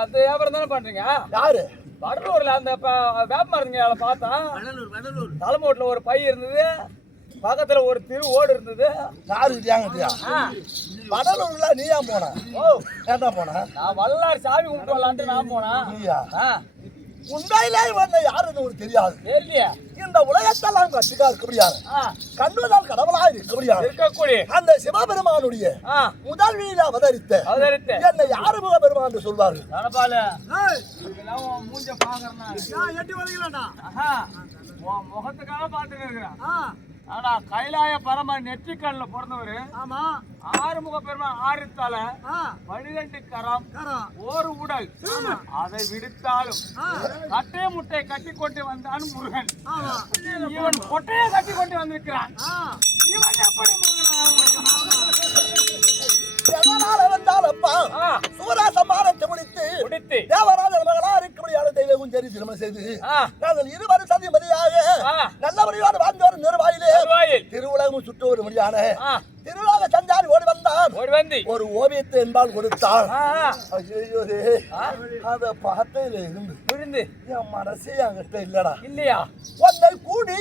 அது வியாபாரம் தானே பண்றீங்க? யாரு? வடலூர்ல அந்த வியாபாரங்க பார்த்தா தலைமோட்ல ஒரு பை இருந்தது, பக்கத்துல ஒரு திரு ஓடு இருந்தது. வடலூர்ல நீயா போன? ஏன்டா போன? நான் வல்லார் சாமி கும்பிட்டு வரலான்ட்டு நான் போனேன். உண்மையிலே வந்து யாருன்னு ஒரு தெரியாது. தெரியலையா? இந்த உலகத்தெல்லாம் கட்டுக்கா இருக்க முடியாது, கண்ணுதான் கடவுளா இருக்க முடியாது. இருக்கக்கூடிய அந்த சிவபெருமானுடைய முதல் வீடு அவதரித்த என்னை யாரு முகபெருமான் என்று சொல்வார்கள். மூஞ்ச பாக்குறேன், முகத்துக்காக பாத்துட்டு இருக்கிறேன். ஆனா கைலாய பரம நெற்றிக்கல்ல பிறந்தவரு. ஆமா, ஆறுமுக பெருமான், 6 தலை, 12 கரம், ஒரு உடல். அதை விடுத்தாலும் கட்டை முட்டை கட்டி கொண்டு வந்தான் முருகன். இவன் கொட்டையை கட்டி கொண்டு வந்திருக்கிறான். இவன் எப்படி வந்தாலப்பா சூராசமானத்தை முடித்து தேவராஜ மகளா இருக்க முடியாத தெய்வம் சரி திருமணம் செய்து நாங்கள் 20 சதிபதியாக நல்ல முறையோடு வாழ்ந்து வரும் நிர்வாயிலே திருவுலகம் சுற்று ஒரு முடியான திருவிழாவை சஞ்சாரி ஓடி வந்தான். ஒரு ஓவியத்தை என்பால் கொடுத்தான். அத பார்த்ததுல இருந்து என் மனசே என்கிட்ட இல்லடா. இல்லையா? ஒன்னை கூடி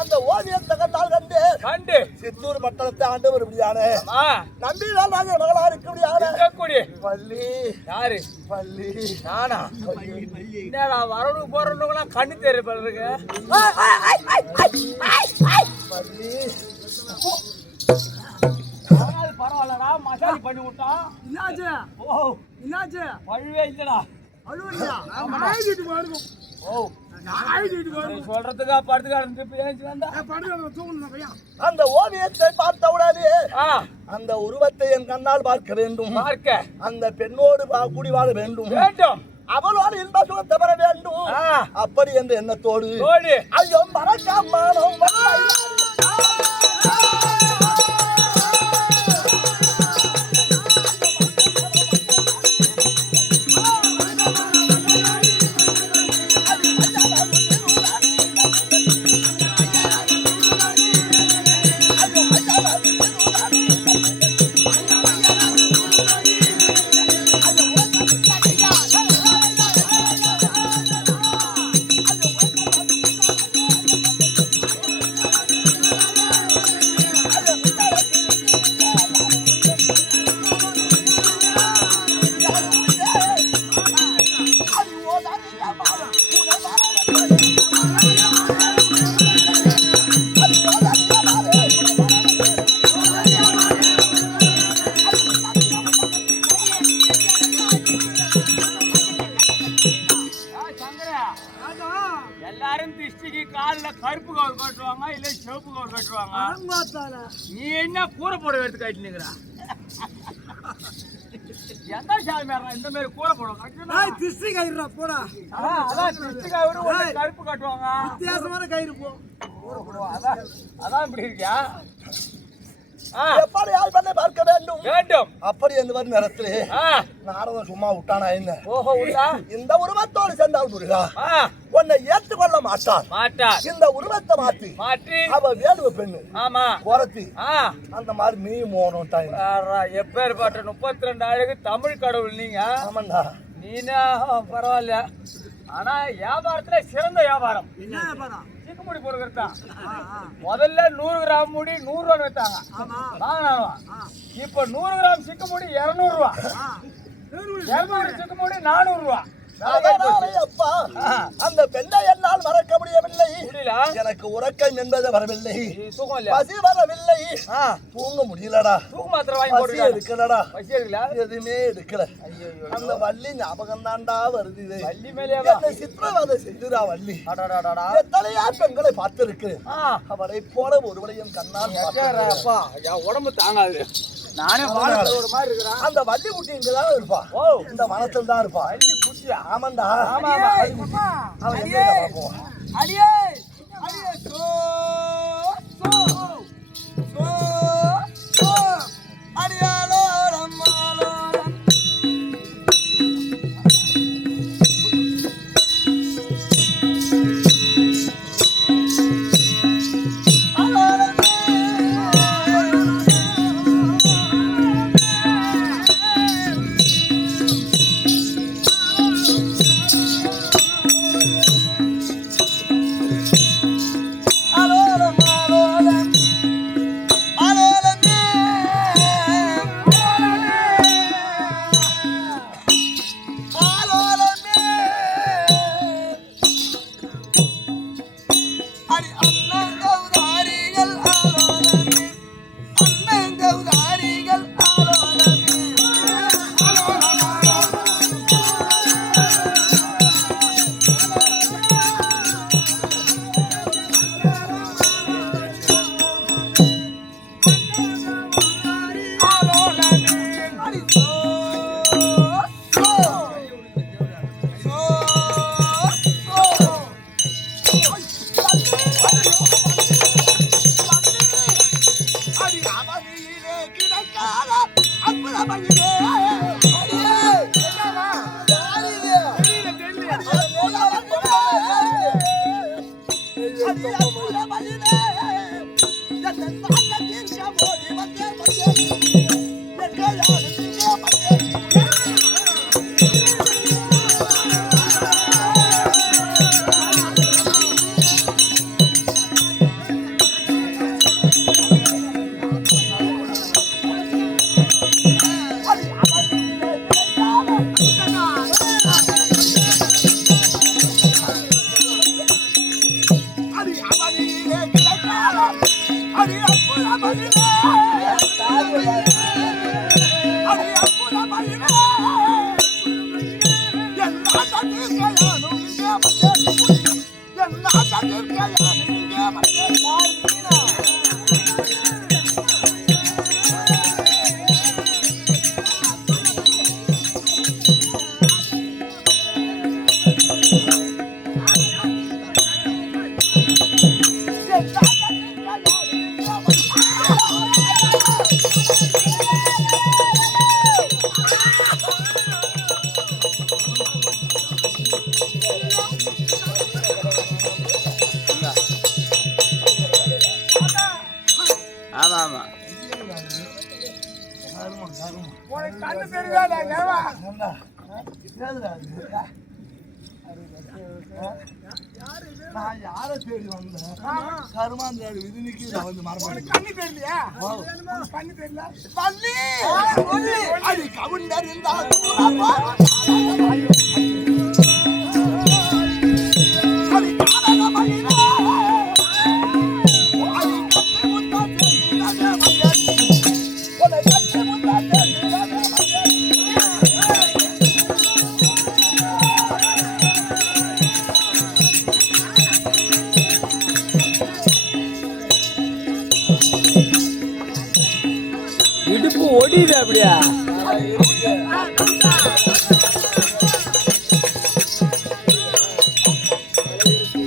அந்த ஓவியத்தை கண்டு சித்தூர் பட்டணத்தை ஆண்டவர் இப்படியான நம்பிதான் நாங்கள் மகளா இருக்க முடியாது. பள்ளி யாரு? பள்ளி நானா? என்னடா வரணும் போறவங்களாம் கண்ணு தெரியல இருக்கு. பள்ளி பரவாயில்லடா, மசாலி பண்ணி விட்டான். என்னாச்சு? ஓ என்னாச்சு? வழுவே இல்லடா. அழுவறியா? சொல்றதுக்கா அந்த ஓவியத்தை பார்த்தவுடனே அந்த உருவத்தை என் கண்ணால் பார்க்க வேண்டும். அந்த பெண்ணோடு கூடி வாழ வேண்டும். அவளோடு இன்ப சுகத்தை பெற வேண்டும். அப்படி என்ற எண்ணத்தோடு ஐயோ மறக்காம என்ன கூரை போட எடுத்து கட்டினுங்கிறா எந்த சாமியாரா இந்த மாதிரி கூரை போடுவாங்க திருஷ்டி கயிறுடா போடா அதான் திருஷ்டி கயிறு கருப்பு கட்டுவாங்க வித்தியாசமான கயிறு போ அதான் இப்படி இருக்கியா எப்படி யார் பண்ண பார்க்க வேண்டும் வேண்டும் அப்படி என்று வரும் நேரத்தில் நாரதன் சும்மா விட்டானா என்ன ஓஹோ உள்ளா இந்த உருவத்தோடு சென்றால் முருகா உன்னை ஏற்றுக்கொள்ள மாட்டான் இந்த உருவத்தை மாற்றி அவ வேடுவ பெண்ணு ஆமா குறத்தி அந்த மாதிரி நீ மோனம் தாய் எப்பேற்பட்ட 32 அழகு தமிழ் கடவுள் நீங்க ஆமாண்டா நீனா பரவாயில்ல ஆனா வியாபாரத்துல சிறந்த வியாபாரம் என்ன வியாபாரம் சிக்குமுடி போடுறதா முதல்ல 100 கிராம் முடி 100 ரூபா வித்தாங்க வாங்கினாங்க இப்ப 100 கிராம் சிக்குமுடி 200 ரூபா 200 சிக்குமுடி 400 ரூபா அப்பா அந்த பெண்ணை என்னால் மறக்க முடியவில்லை எனக்கு உறக்கம் என்பது வரவில்லை பசி வரவில்லை தூங்க முடியலடா தூங்க மாத்திரம் பசி எடுக்கலடா எதுவுமே எடுக்கல அந்த வள்ளி ஞாபகம் தான்டா வருது வள்ளி மேலே சித்திரவதை செய்துடா வள்ளி எத்தனையா பெண்களை பார்த்திருக்கிறேன் அவரை போல ஒருவரையும் கண்ணால் அப்பா உடம்பு தாங்காது நானே ஒரு மாதிரி இருக்கிறேன் அந்த வள்ளி குட்டி இங்கதான் இருப்பா இந்த வனத்தில் தான் இருப்பா வள்ளி குட்டி ஆமாண்டா ஆமா அவன் எங்க பாப்போம் அடியே அடியே சோ சோ சோ சோ அடியாலோ ரம்மாலோ நான் யார தேடி வந்தேன் கருமாந்தாடு விதினிக்கு நான் வந்து மறந்து கண்ணி தெரியலையா கண்ணி தெரியல பள்ளி அது கவுண்டர் இருந்தால் இடுப்பு ஒடியுது அப்படியா?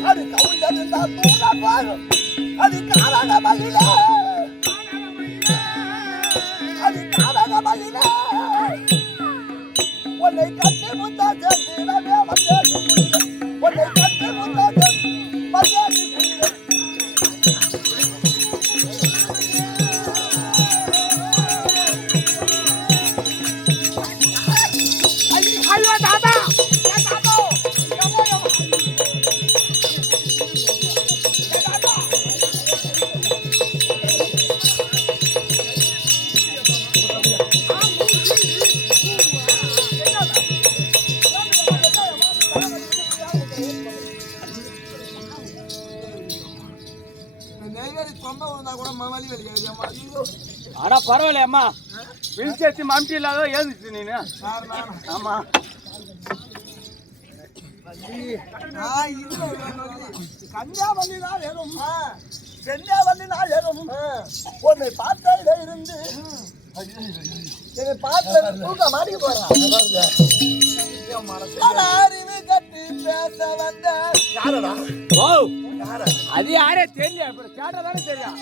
அது கவுண்டது தான் தூர பாரும் அது காலக மகிழ அது காலக மகிழ உன்னை கட்டி முத்தா சேர்த்திடவே வந்தேன் உன்னை கட்டி முத்தா சேர்த்து வந்தேன் ஐயோ தாத்தா ஆனா பரவாயில்ல அம்மா, வில்சேத்தி மம்டி இல்லாத ஏந்துச்சு நீனு. ஆமா கன்னியாவல்லினா வேணும் சென்னியாவல்லினா வேணும் உன்னை பார்த்தையில இருந்து என்னை பார்த்த தூக்க மாட்டிக்க போறான் அறிவு கட்டி பேச வந்த யாரடா? ஓ அது யாரே தெரியல, அப்புறம் கேட்டா தானே தெரியும்.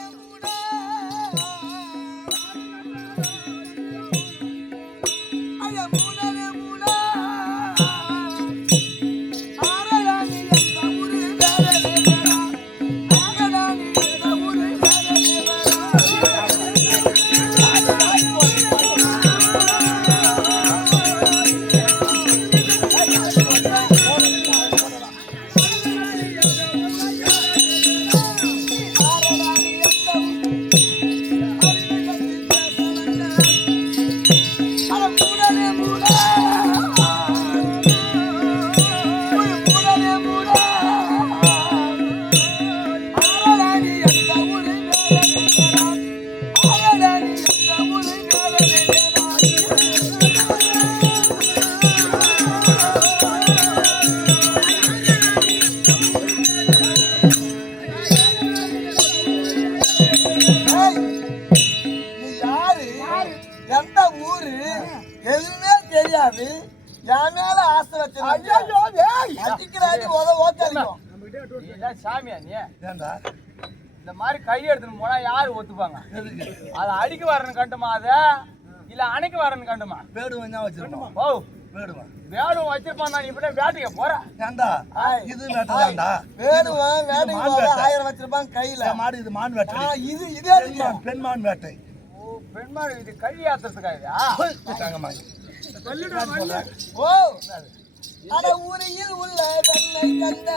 எந்த ஊரு எதுவுமே தெரியாது, என் மேல ஆசை வச்சிருக்கிறாரு. சாமியா நீ இந்த மாதிரி கை எடுத்துன்னு போனா யாரு ஒத்துப்பாங்க? அதை அடிக்க வரணும் கண்டுமா, அத இல்ல அணைக்க வரணும் கண்டுமா? வேடுவன் தான் வச்சிருக்கோம். ஓ வேடுவன் வேடும் வச்சிருப்பான். நீ இப்ப வேட்டைக்கு போற ஏண்டா? இது வேட்டைதான்டா. வேடுவன் வேட்டைக்கு போற 1000 வச்சிருப்பான் கையில. மாடு இது மான் வேட்டை. இது இதே பெண்மான் வேட்டை. ஓ பெண்மான், இது கழி ஆத்துறதுக்காகயா? தங்கம்மா ஓ அட ஊரில் உள்ள வெண்ணை கண்ட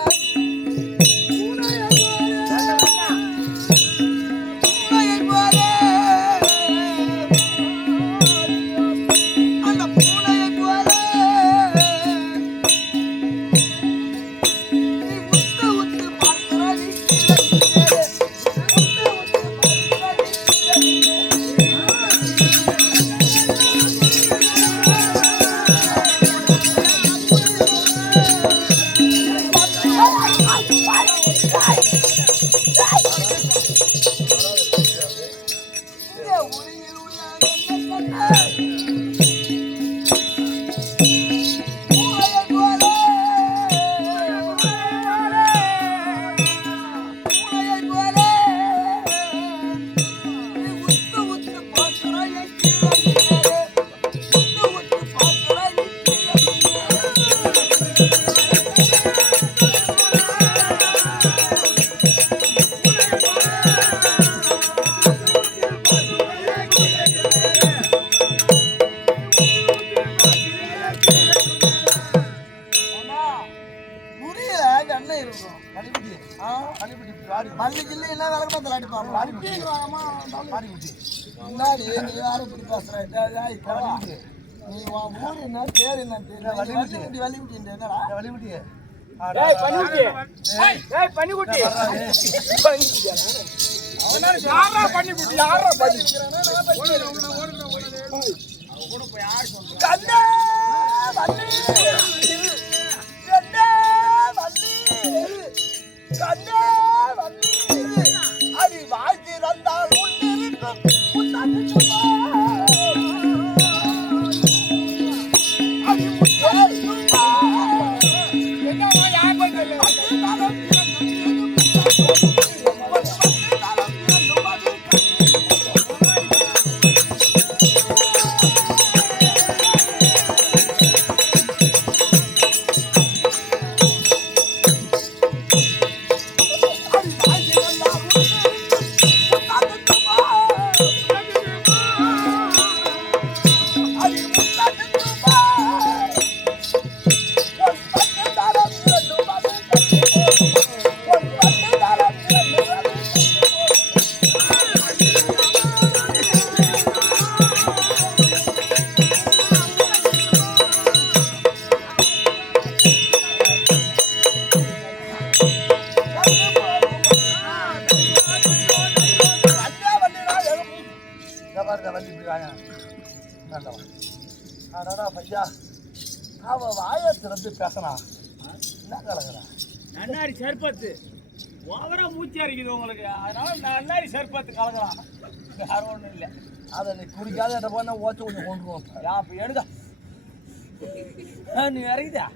அடி வாழ்த்தி வந்தால் உன்னிருக்கும் பாருங்க வண்டி இப்படி வாங்க வேண்டாம். அடடா பையா அவ வாயை திறந்து பேசனா என்ன கலங்குறா? நன்னாரி சர்பத்து ஓவரா மூச்சு அரிக்குது உங்களுக்கு, அதனால நன்னாரி சர்பத்து கலக்கலாம். வேற ஒன்றும் இல்லை. அதை நீ குடிக்காத இடம் போனா ஓச்சு கொஞ்சம் கொண்டுருவோம். அப்போ எடுக்க நீ இறங்குதா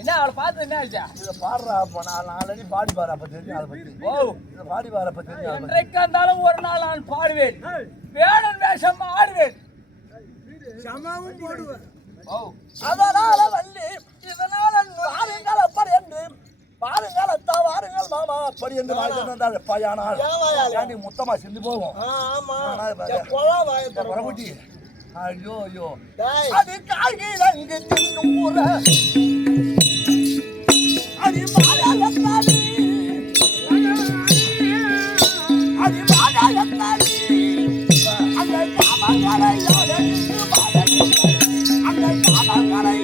என்ன அவளை பார்த்து என்ன ஆச்சா? இதை பாடுறா அப்போ நான் ஆல்ரெடி பாடி பாரு அப்போ தெரியும் அதை பற்றி. ஓ இதை பாடி பாரு அப்போ தெரியும். என்றைக்கா இருந்தாலும் ஒரு நாள் நான் பாடுவேன், வேடன் வேஷம் ஆடுவேன், சமாவும் போடுவேன். ஓ அதனால வள்ளி இதனால வாருங்கள் அப்படி என்று வாருங்கள் அத்தா வாருங்கள் மாமா அப்படி என்று வாழ்ந்தாங்க பையனால் ஏண்டி முத்தமா சிந்து போவோம். வரகுட்டி ஐயோ ஐயோ அது காய்கறி அங்கு தின்னும் ஊர அடி மாடாடி அடி மாடாடி அந்த காமங்களை அந்த காமங்களை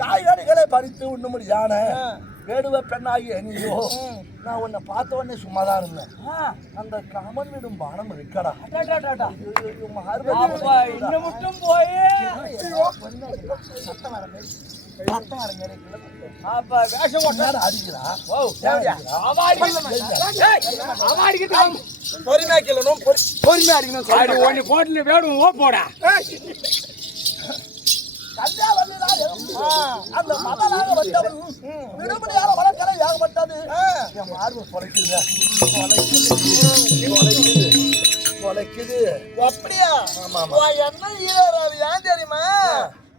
காய்கறிகளை பறித்து உண்ணும்படியான வேடுவ பெண்ணாகி நீயோ நான் உன்னை பார்த்த உடனே சும்மாதான் இருந்தேன். அந்த காமன் விடும் பானம் இருக்கடா இன்னும் மட்டும் போய் பொறுமையா அடிக்கணும். போட்டு வேடும் ஓ போடா அந்த மகனாக வந்தவன் விடுபடியான வழக்கலை ஆகப்பட்டது. என் மார்பு தொலைக்குது தொலைக்குது. அப்படியா? என்ன ஈரராது ஏன் தெரியுமா?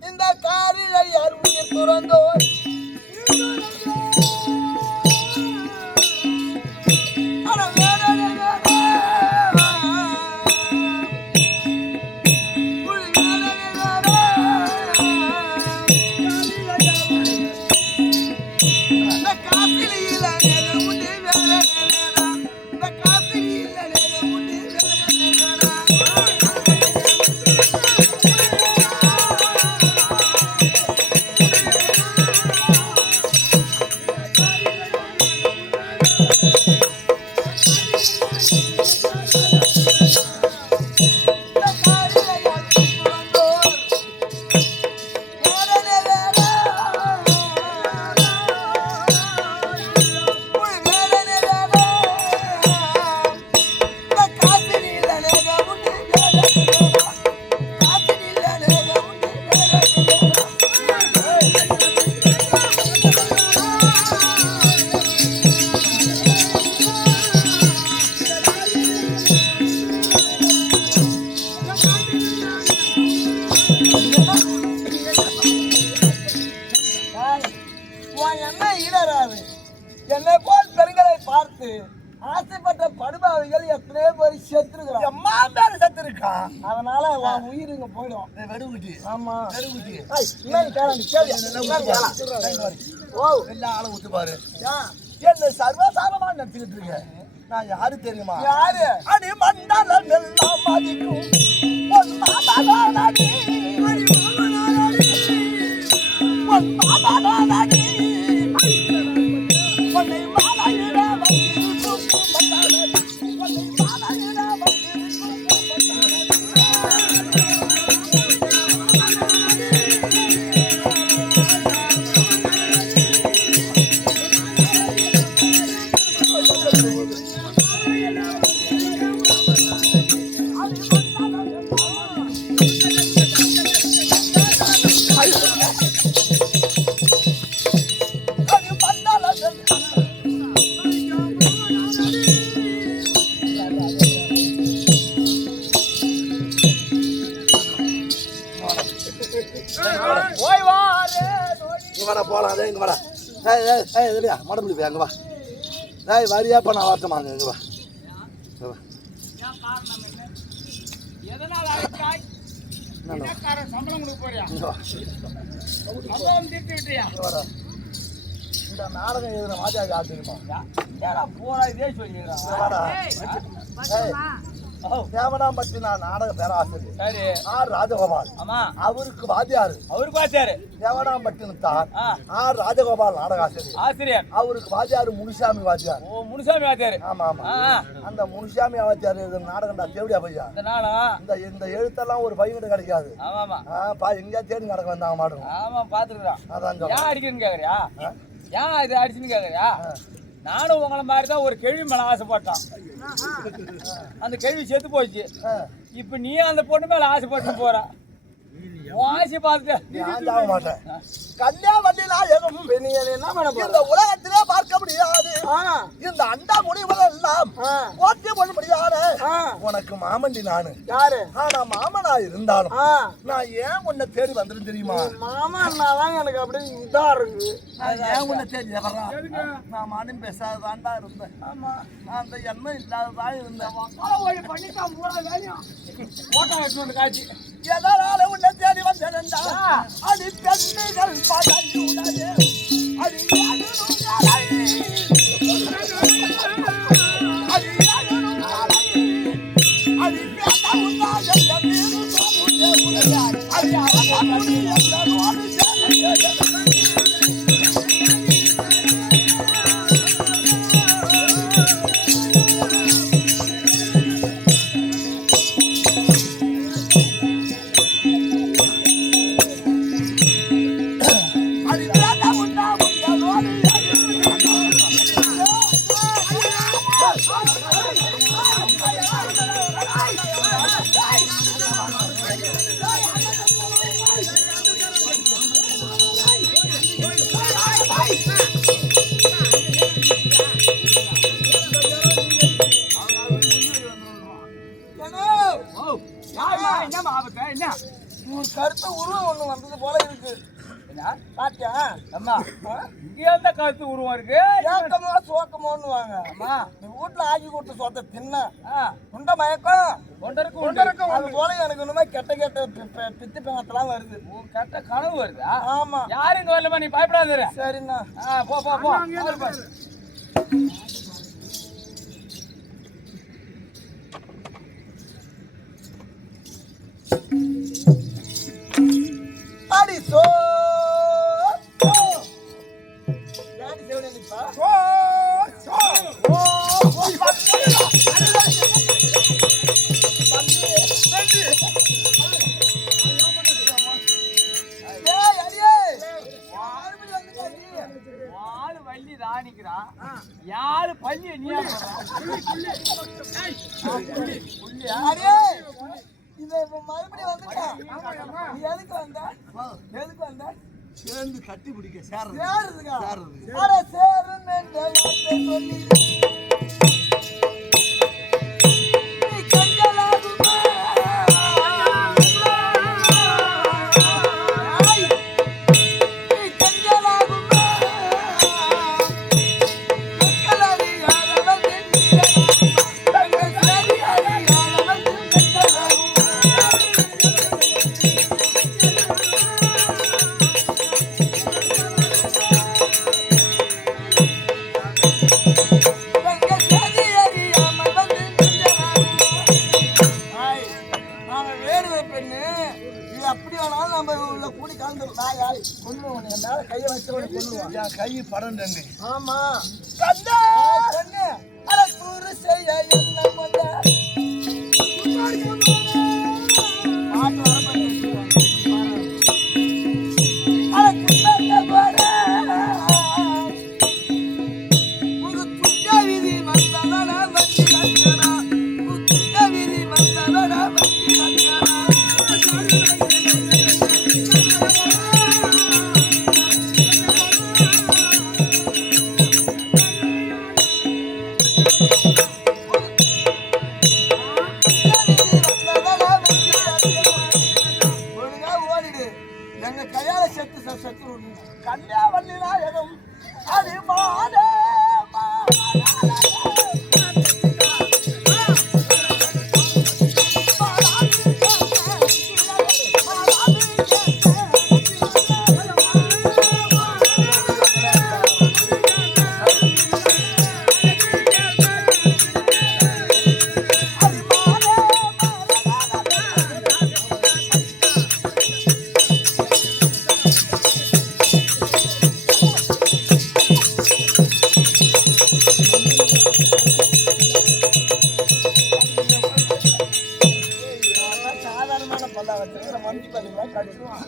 இந்த காரில் யார் உயிர் துறந்தோர் என்னை போல் பெண்களை பார்த்து ஆசைப்பட்ட படுபாவிகள் எத்தனையோ பேர் செத்து இருக்கா. அதனால உன் உயிர் இங்க போயிடும். வெடுகுட்டி ஆமா வெடுகுட்டி எல்லா ஆளை விட்டு பாரு. என்ன சர்வசாரமா நடத்திக்கிட்டு இருக்க. நான் யாரு தெரியுமா? யாரு? அடி மண்டலம் எல்லாம் மதிக்கும் பொன் மாமனாடி பொன் மாமனாடி பொன்னை மாலையிட வந்திருக்கும் பட்டாளடி பொன்னை மாலையிட வந்திருக்கும் போலாம். அதே இங்க வாடா. மடம்புலி போய் அங்க வா. வரியா பண்ண வார்த்தமாங்க இங்க வா. இனக்காரன் சம்பளம் கொடுக்க போறியா? சம்பளம் தீர்த்து விட்டியா? இந்த நாடகம் எழுதுன வாத்தியார் யார் தெரியுமா? போறா இதே சொல்லிடுறான். தேவனாம்பட்டி நாடக பேராசிரியர் சரி ஆர் ராஜகோபால். ஆமா அவருக்கு வாத்தியாரு தேவனாம்பட்டினத்தார் ஆர் ராஜகோபால் நாடகாசிரியர் ஆசிரியர். அவருக்கு வாத்தியாரு முனுசாமி வாத்தியார். ஓ முனுசாமி வாத்தியார். ஆமா ஆமா. அந்த முனுசாமி வாத்தியார் நாடகம்டா தேவடியா பையா. இந்த எழுத்தெல்லாம் ஒரு பையன்கிட்ட கிடைக்காது. ஆமா எங்கேயா தேடி நடக்க வந்தாங்க மாட்டோம். ஆமா பாத்துருக்கான். அதான் ஏன் அடிக்கணும்னு கேக்குறியா? ஏன் இது அடிச்சுன்னு கேக்குறியா? நானும் உங்களை மாதிரி தான் ஒரு கேள்வி மேல ஆசைப்பட்டான். அந்த கேள்வி செத்து போச்சு. இப்ப நீ அந்த பொண்ணு மேல ஆசைப்பட்டு போற. ஆசை பார்த்துட்டு மாட்டேன். கன்னியாவண்டியிலும் என்ன பண்ண போற? இந்த உலகத்திலே பார்க்க முடியாது. இந்த அண்டா முடிவதெல்லாம் போற்றி பண்ண முடியாது. உனக்கு மாமண்டி நானு யாரு? ஆனா மாமனா இருந்தாலும் நான் ஏன் உன்னை தேடி வந்துடும் தெரியுமா? மாமன்னாதான் எனக்கு அப்படி இதா இருக்கு. ஏன் உன்னை தேடி நான் மானும் பேசாதான்டா இருந்தேன். ஆமா அந்த எண்ணம் இல்லாததான் இருந்தேன். போட்டோ எடுத்து காட்சி எதனால உன்னை தேடி வந்தேன்டா? அது பெண்கள் பதஞ்சுடனே அது கருத்து உருவம் ஒண்ணு வந்தது போல இருக்கு. பாத்தியா அம்மா? எந்த கருத்து உருவம் இருக்கு? ஏக்கமோ சோக்கமோன்னு வாங்க. அம்மா நீ வீட்டுல ஆக்கி கொடுத்த சொத்தை தின்ன உண்ட மயக்கம் அது போல எனக்கு இன்னுமே கெட்ட கெட்ட பித்து பேங்கத்தெல்லாம் வருது. கெட்ட கனவு வருதா? ஆமா. யாருங்க வரலமா? நீ பயப்படாத. சரிண்ணா போ போ போ. அடி சோ யாரு பள்ளி நீ மறுபடியும் வந்துட்டான். எதுக்கு வந்த? சேர்ந்து கட்டி பிடிக்க சேருதுக்கா. சொல்லி கை படம் தண்ணி. ஆமா கண்ணா அரசூரு செய்ய என்ன பண்ண அஞ்சு பதினெல்லாம் கழிச்சிருவான்.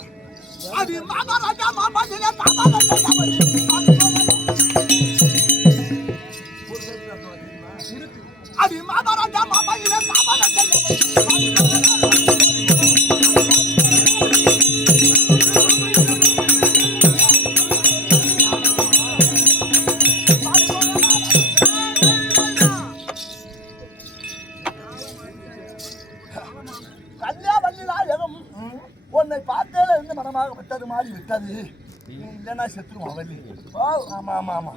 அது மாமா ராஜா மாமா நீங்க மாமா ராஜா அது மாமா ராஜா மாமா நீங்க மாமா ராஜா உன்னை பார்த்தேல இருந்து மனமாக விட்டது மாதிரி விட்டது. இல்லைன்னா செத்துருவான் வள்ளி. ஆமா ஆமா ஆமா.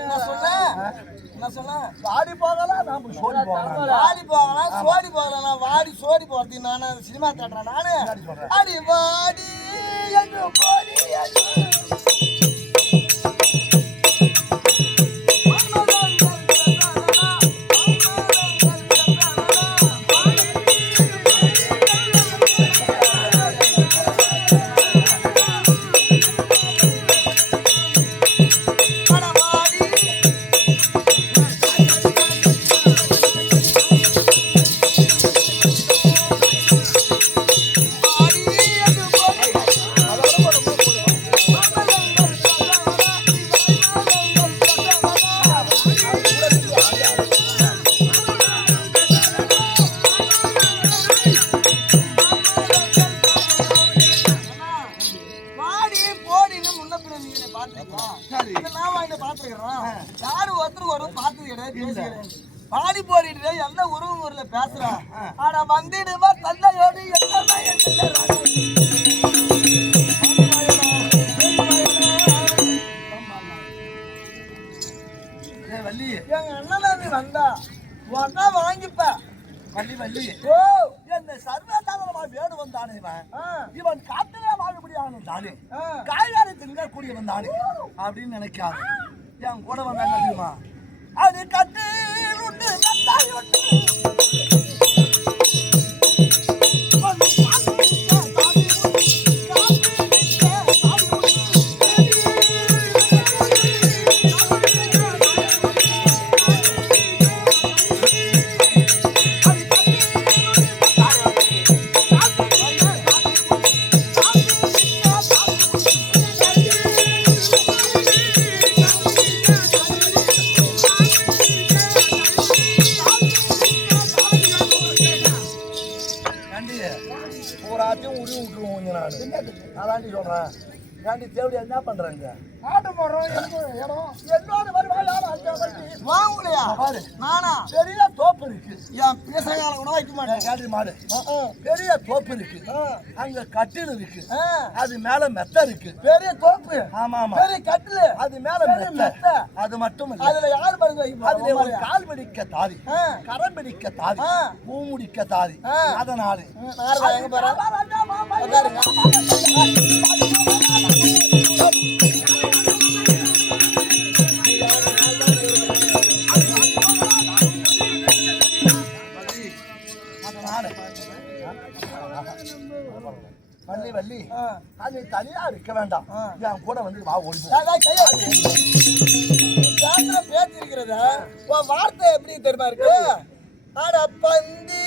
என்ன சொன்ன வாடி போகலாம், நாம சோடி போகலாம். வாடி போகலாம் சோடி போகலாம். வாடி சோடி போறதுக்கு நானு சினிமா தேட்டறேன் நானு. அடி வாடி எங்க போடி பாடி போறிட்டு எந்த உருவம் ஊர்ல பேசுறான். ஆனா வந்துடுவா தந்தையோடு வள்ளி எங்க அண்ணன் வந்தா உடனே வாங்கிப்ப. வள்ளி வள்ளி ஓ என்ன சர்வசாதாரணமா வேடு வந்தானே இவன் காட்டிலே வாழக்கூடியவன் தானே, காய்கறி திங்கக்கூடியவன் தானே அப்படின்னு நினைக்காது. என் கூட வந்தாங்க தெரியுமா, அது கட்டில் உண்டு நத்தாய் உண்டு பூராத்தையும் உருவி விட்டுருவோம். அதாண்டி சொல்றேன். ஏன்டி தேவடி என்ன பண்றாங்க? ஆடு மரம் என்னோட வாங்கலையா? நானா பெரிய தோப்பு இருக்கு. என் பேசகால கூட வைக்க மாட்டேன். கேட்டு மாடு பெரிய தோப்பு இருக்கு. அங்க கட்டில் இருக்கு. அது மேல மெத்த இருக்கு. பெரிய தோப்பு. ஆமா ஆமா. பெரிய கட்டில். அது மேல மெத்த. அது மட்டும் இல்ல. அதுல யார் படுக்க வைக்க? அதுல ஒரு கால் பிடிக்க தாதி, கரம் பிடிக்க தாதி, பூ முடிக்க தாதி. அதனால எங்க போற வள்ளி வள்ளி அது தனியா இருக்க வேண்டாம். என் கூட வந்து வா ஓடி பேச்சு இருக்கிறத வார்த்தை எப்படி தெரியுமா இருக்கு? அட பந்தி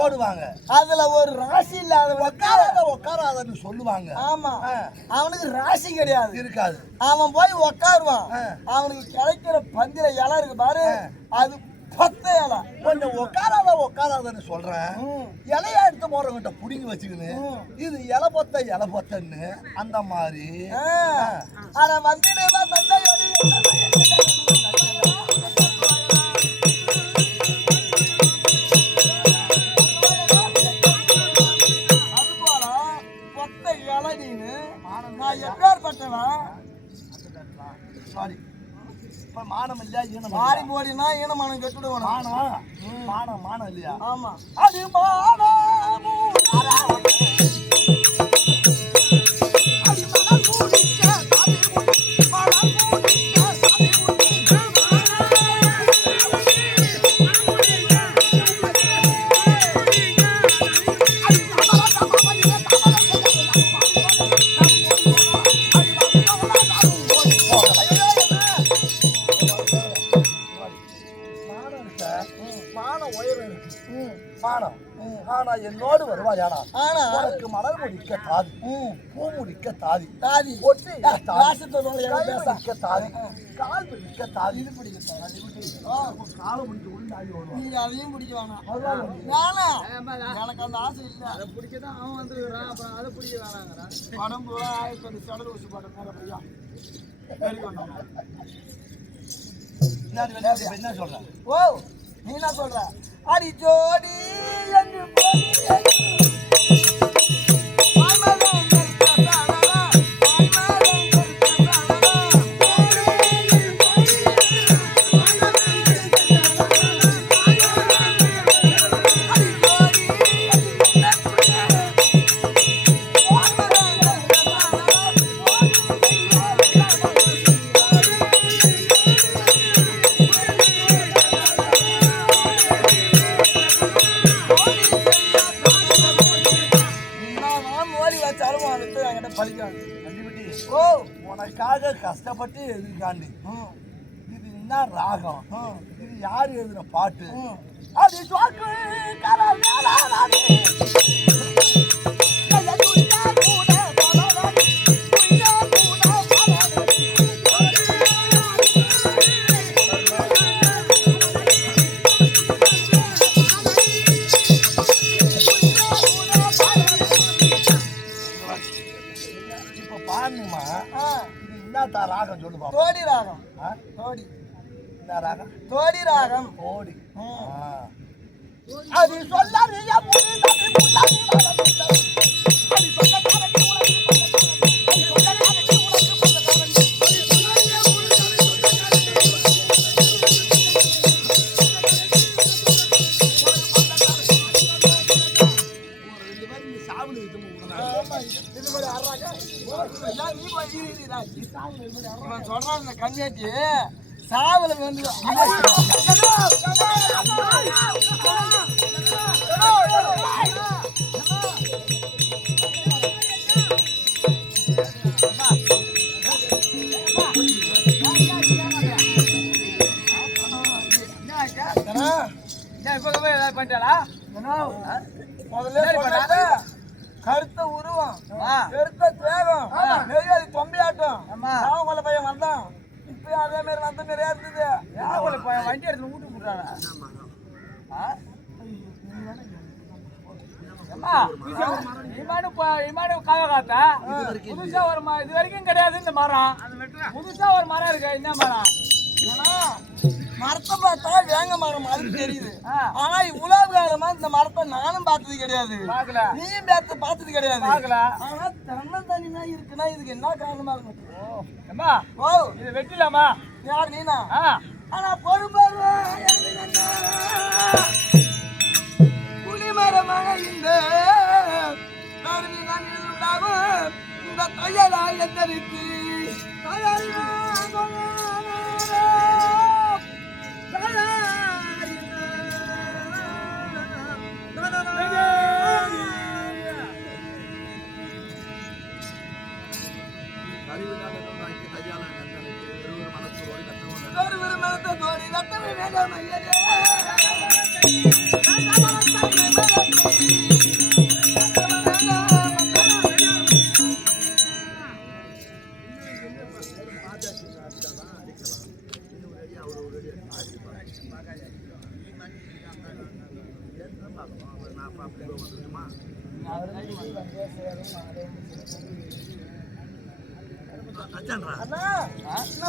போடுவாங்க. அதுல ஒரு ராசி இல்லாத உட்காராதன்னு சொல்லுவாங்க. ஆமா, அவனுக்கு ராசி கிடையாது, இருக்காது. அவன் போய் உட்காருவான். அவனுக்கு கிடைக்கிற பந்தில இலை இருக்கு பாரு, அது 10 இலை. கொஞ்சம் உட்காராதன்னு சொல்றேன். இலையா எடுத்து போறவங்கிட்ட புடிங்கி வச்சுக்கின்னு இது இலை பொத்தன்னு அந்த மாதிரி. ஆனா வந்துடுவா தந்தையோடு சாரி இப்ப மானம் இல்லையா ஈனம் மாறி போடினா ஈனமானம் கெட்டுடுவானா மானம் இல்லையா ஆமா அது மானமும் ஆனா என்னோடு வருவாயானா உனக்கு மலர் முடிக்க தாதி பூ முடிக்க தாதி தாதி ஒட்டு பேச தாதி கால் பிடிக்க தாதி இது பிடிக்க தாதி காலை முடிக்க கூட தாதி வரும் நீங்க அதையும் பிடிக்க வேணாம் நானா எனக்கு அந்த ஆசை இல்லை அதை பிடிக்கதான் அவன் வந்துருக்கிறான் அப்புறம் அதை பிடிக்க வேணாங்கிறான் படம் பூரா ஆயிரத்தி சடல் ஊசி படம் மேல பையா என்ன சொல்ற ஓ நீ என்ன சொல்ற அடி ஜோடி என்று உனக்காக கஷ்டப்பட்டு எதிர்காண்டி இது என்ன ராகம் இது யாரு எழுதுன பாட்டு அது ராகம் சொல்லுப்பா தோடி ராகம் தோடி என்ன ராகம் தோடி ராகம் தோடி அது சொல்லாதீங்க சொல்றான் இந்த கம்மியாச்சு சாவல வந்து பண்ணிட்டாளா முதல்ல கருத்த உருவம் கருத்த தேகம் தொம்பியாட்டம் அவங்கள பையன் வந்தான் இப்ப அதே மாதிரி வந்த மாதிரியா இருந்தது வண்டி எடுத்து வீட்டு போடுறாங்க புதுசா ஒரு இது வரைக்கும் கிடையாது இந்த மரம் புதுசா ஒரு மரம் இருக்கு என்ன மரம் மரத்தை பார்த்தா வேங்க மரம் மாதிரி தெரியுது ஆனா இவ்வளவு காலமா இந்த மரத்தை நானும் பார்த்தது கிடையாது நீயும் பார்த்தது கிடையாது ஆனா தன்னை தனியா இருக்குன்னா இதுக்கு என்ன காரணமா இருக்கும் ஓ இது வெட்டிலாமா யார் நீனா ஆனா பொறுப்பாக புலிமரமாக இந்த இந்த தையலா எத்தரிக்கு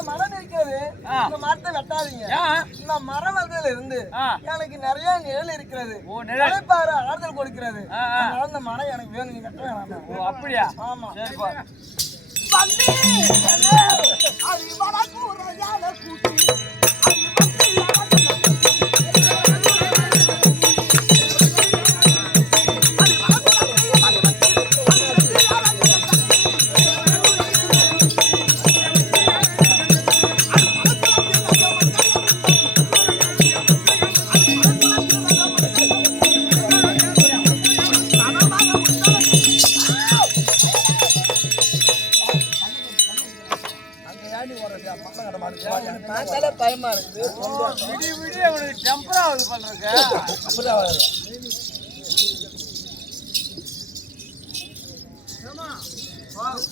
மரம் இருக்கிறது இந்த மரத்தை வெட்டாதீங்க இந்த மரம் வந்ததுல இருந்து எனக்கு நிறைய நிழல் இருக்கிறது நிலைப்பாரு ஆறுதல் கொடுக்கிறது அதனால இந்த மரம் எனக்கு வேணும் நீங்க வெட்ட வேணாம் அப்படியா ஆமா பயமா இருக்குது. விடிய விடிய அவனுக்கு டெம்பர் ஆகுது பண்றதுக்கு.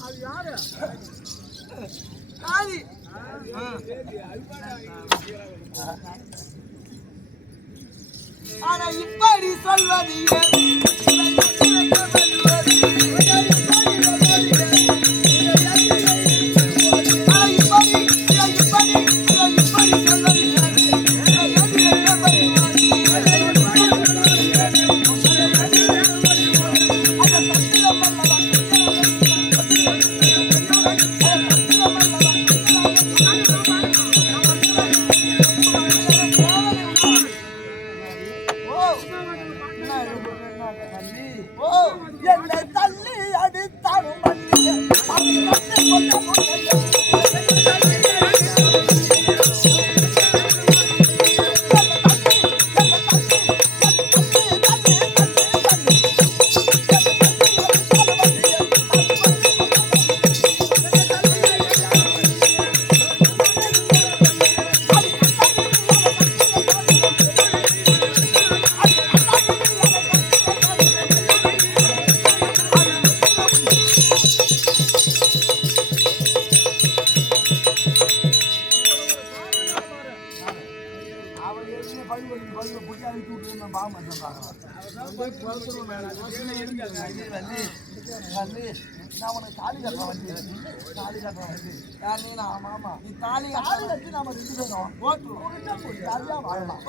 அது யாரு காதி ஆனா இப்படி சொல்வது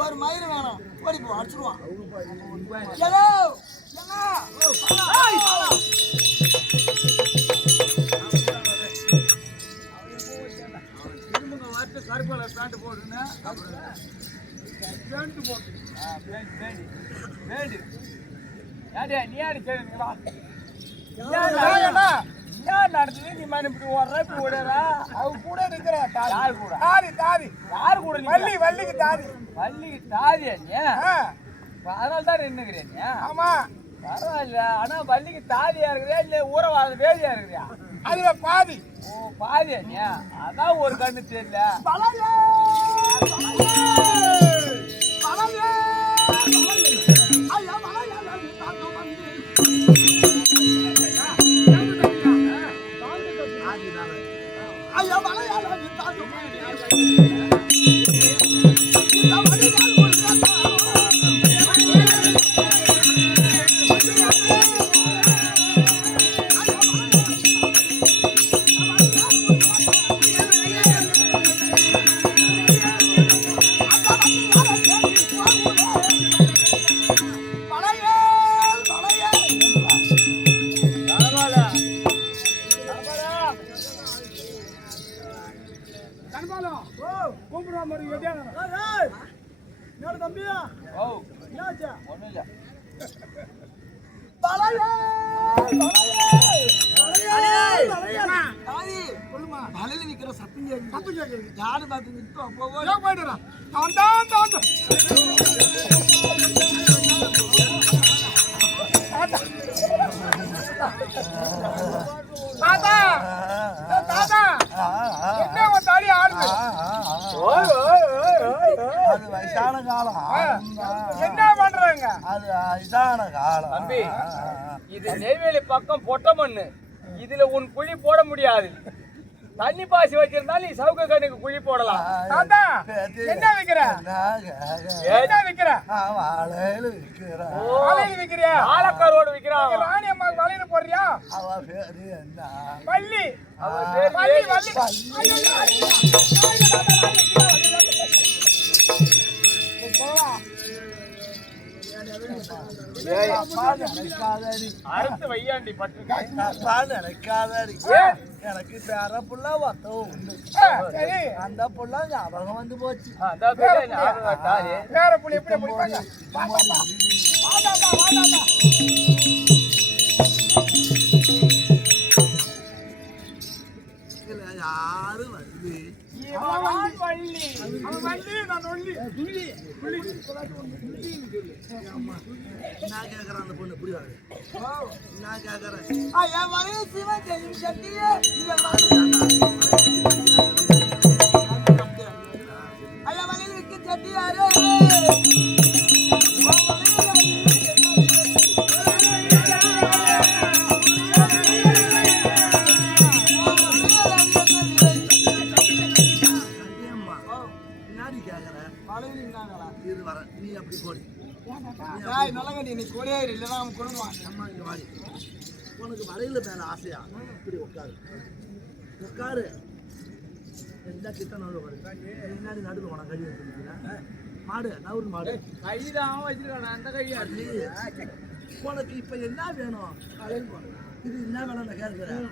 ஒரு மயிறு வேணாம் ஓடிப்போ அடிச்சுடுவான். கருப்பலை பேண்ட் போட்டுன்னு பேண்ட் போட்டு பேண்ட் ஏடியா நீ யாரு கேளுங்களா ஏன் நடந்தது நீ மன இப்படி ஓடுற இப்படி ஓடுறா அவ கூட இருக்கிற யாரு கூட தாதி தாதி யாரு கூட வள்ளி வள்ளிக்கு தாதி வள்ளிக்கு தாதியா நீ அதனால தான் நின்னுக்கிறேன் நீ ஆமா பரவாயில்ல ஆனா வள்ளிக்கு தாதியா இருக்கிறியா இல்ல ஊரவாத வேதியா இருக்கிறியா அதுல பாதி ஓ பாதியா நீ அதான் ஒரு கண்ணு தெரியல தம்பியா ஓ என்னாச்சு ஒண்ணும் இல்ல மலையில நிக்கிற சத்தம் கேக்குது. யாரு பாத்து போயிட்டு தாத்தா தாத்தா என்ன உன் தாடி ஆடுது அது வயசான காலம் என்ன பண்றாங்க அது வயசான காலம் தம்பி இது நெய்வேலி பக்கம் பொட்ட மண்ணு இதுல உன் குழி போட முடியாது தண்ணி பாசி வச்சிருந்தா நீ சவுக்க கண்ணுக்கு குழி போடலாம் தாத்தா என்ன விக்கிற என்ன விக்கிற வாழையில விற்கிற வலையில விக்கிறியா ஆலக்காரோடு விக்கிறான் ராணி அம்மா வலையில போடுறியா அவ பேரு என்ன வள்ளி அவன் பேர் வள்ளி வேலி. வள்ளி அறுத்து வையாண்டி பட்டு நினைக்காதடி ஏன் எனக்கு பேர புள்ள ஒத்த உண்டு. சரி அந்த புள்ள ஞாபகம் வந்து போச்சு. வேற புள்ளி எப்படி முடிப்பாங்க இதுல யாரு வந்து அவன் வள்ளி நான் ஒல்லி நான் கேக்குறேன் அந்த பொண்ணு புரியாது. நான் கேக்குறேன் ஐயா வரையும் சிவன் செய்யும் சக்தியே ஐயா வரையில் விற்க சட்டியாரே பின்னாடி கேக்குறேன் இரு வர நீ அப்படி போடி. நல்லங்க நீ கூட இல்லைன்னா அவன் கொடுப்பான் அம்மா இங்க வாடி. உனக்கு வரையில மேல ஆசையா? இப்படி உட்காரு உட்காரு. எல்லாம் கிட்ட நடுவில் வருது. பின்னாடி நடுவில் உனக்கு கழி வச்சிருக்கீங்க. மாடு நவுறு மாடு கைதான் வச்சிருக்கான் அந்த கையா அள்ளி. உனக்கு இப்ப என்ன வேணும்? இது என்ன வேணும் நான் கேட்கிறேன்.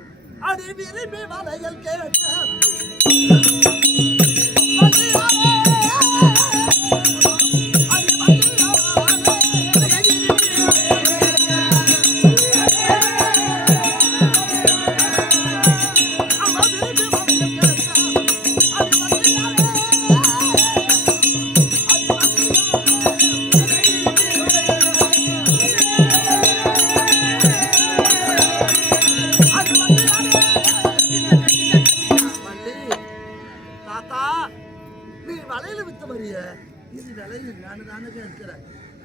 அடி விரும்பி வளையல் கேட்ட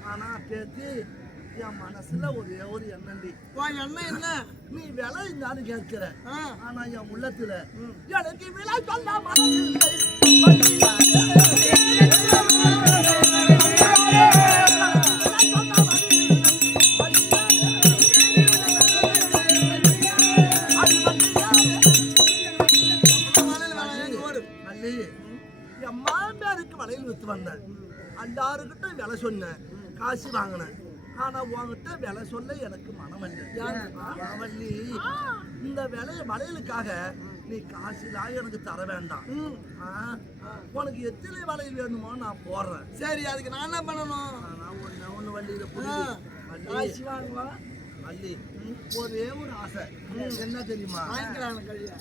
ஆனா பேத்தி என் மனசுல ஒரே ஒரு எண்ணண்டி. எண்ணம் என்ன நீ விலை இருந்தான்னு கேட்கிற. ஆனா என் உள்ளத்துல எனக்கு விலை சொல்ல மனதில்லை. என் மாமியாருக்கு வளையல் வித்து வந்தேன். எல்லாருக்கிட்ட விலை சொன்னேன், காசு வாங்கினேன். ஆனா உன்கிட்ட விலை சொல்ல எனக்கு மனம் வள்ளி. இந்த வளையலுக்காக நீ காசுலாம் எனக்கு தர வேண்டாம். உனக்கு எத்தனை வளையல் வேணுமோ நான் போடுறேன். சரி அதுக்கு நான் என்ன பண்ணணும்? ஒண்ணு வள்ளியில காசு வாங்குவா வள்ளி ஒரே ஒரு ஆசை. என்ன தெரியுமா? வாங்கிக்கலாம் கழியா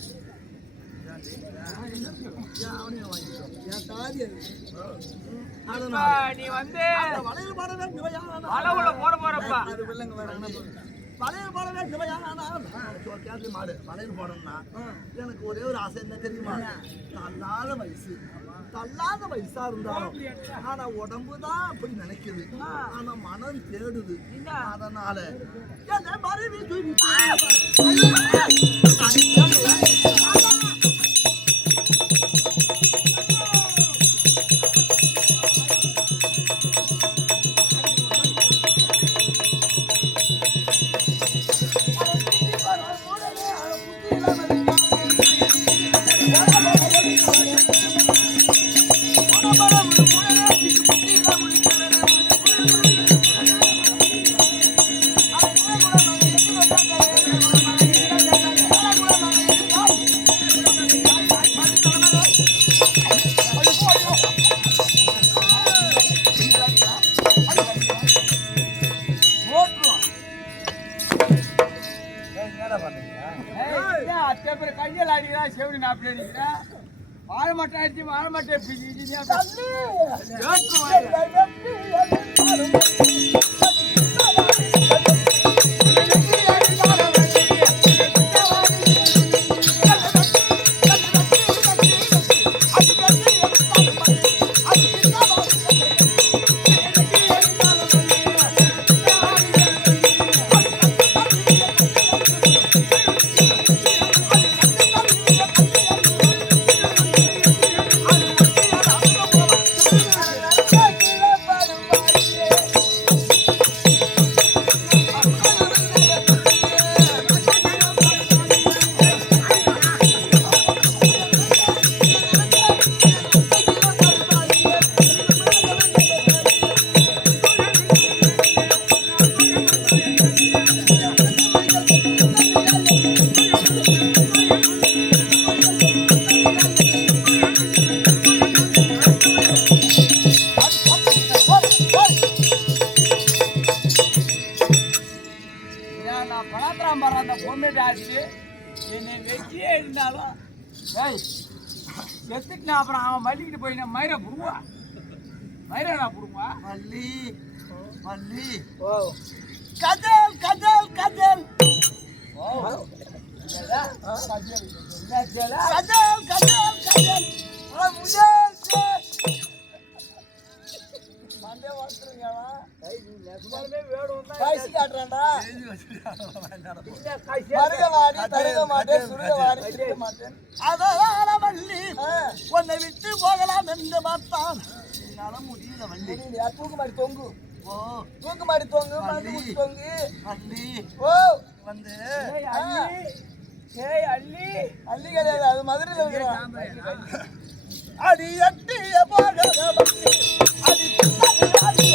அவனையும் வாங்கிட்டோம். என் தாதி நீ வந்து வளையல் போட வேண்டும் அளவுல போட போறப்பா அது பிள்ளைங்க வேற என்ன வளையல் போட வேண்டும் மாடு. வளையல் போடணும்னா எனக்கு ஒரே ஒரு ஆசை என்ன தெரியுமா? தள்ளாத வயசா இருந்தாலும் ஆனா உடம்புதான் அப்படி நினைக்குது. ஆனா மனம் தேடுது. அதனால என்ன மறைவி கையில் அடிக்கிறா செவடி நாப்பி அடிக்கிறேன். வாழை மட்டை அடிச்சு வாழை மட்டை அள்ளிக்கிட்டு போயினா மயிரா புடுவா மயிரா புடுவா மல்லி மல்லி ஓ கஜல் கஜல் கஜல் ஓ கஜல் என்னடா கஜல் கஜல் கஜல் மண்டே வந்துருங்கவா நெசமாலுமே வேணும் தான் காய்ச்சி காட்டுறான்டா இல்ல காய்ச்சி மருக வாடி தருக மாட்டேன் சுருக வாடி சுருக மாட்டேன் அதனால வள்ளி உன்னை விட்டு போகலாம் என்று பார்த்தான் என்னால முடியல வள்ளி முடியலையா? தூக்கு மாடி தொங்கு ஓ தூக்கு மாடி தொங்கு மருந்து குச்சி தொங்கு வள்ளி ஓ வந்து ஏய் அள்ளி ஏய் அள்ளி அள்ளி கிடையாது அது மதுரையில் இருக்கிறான் அடி எட்டிய போகல வள்ளி அடி பின்னது அடி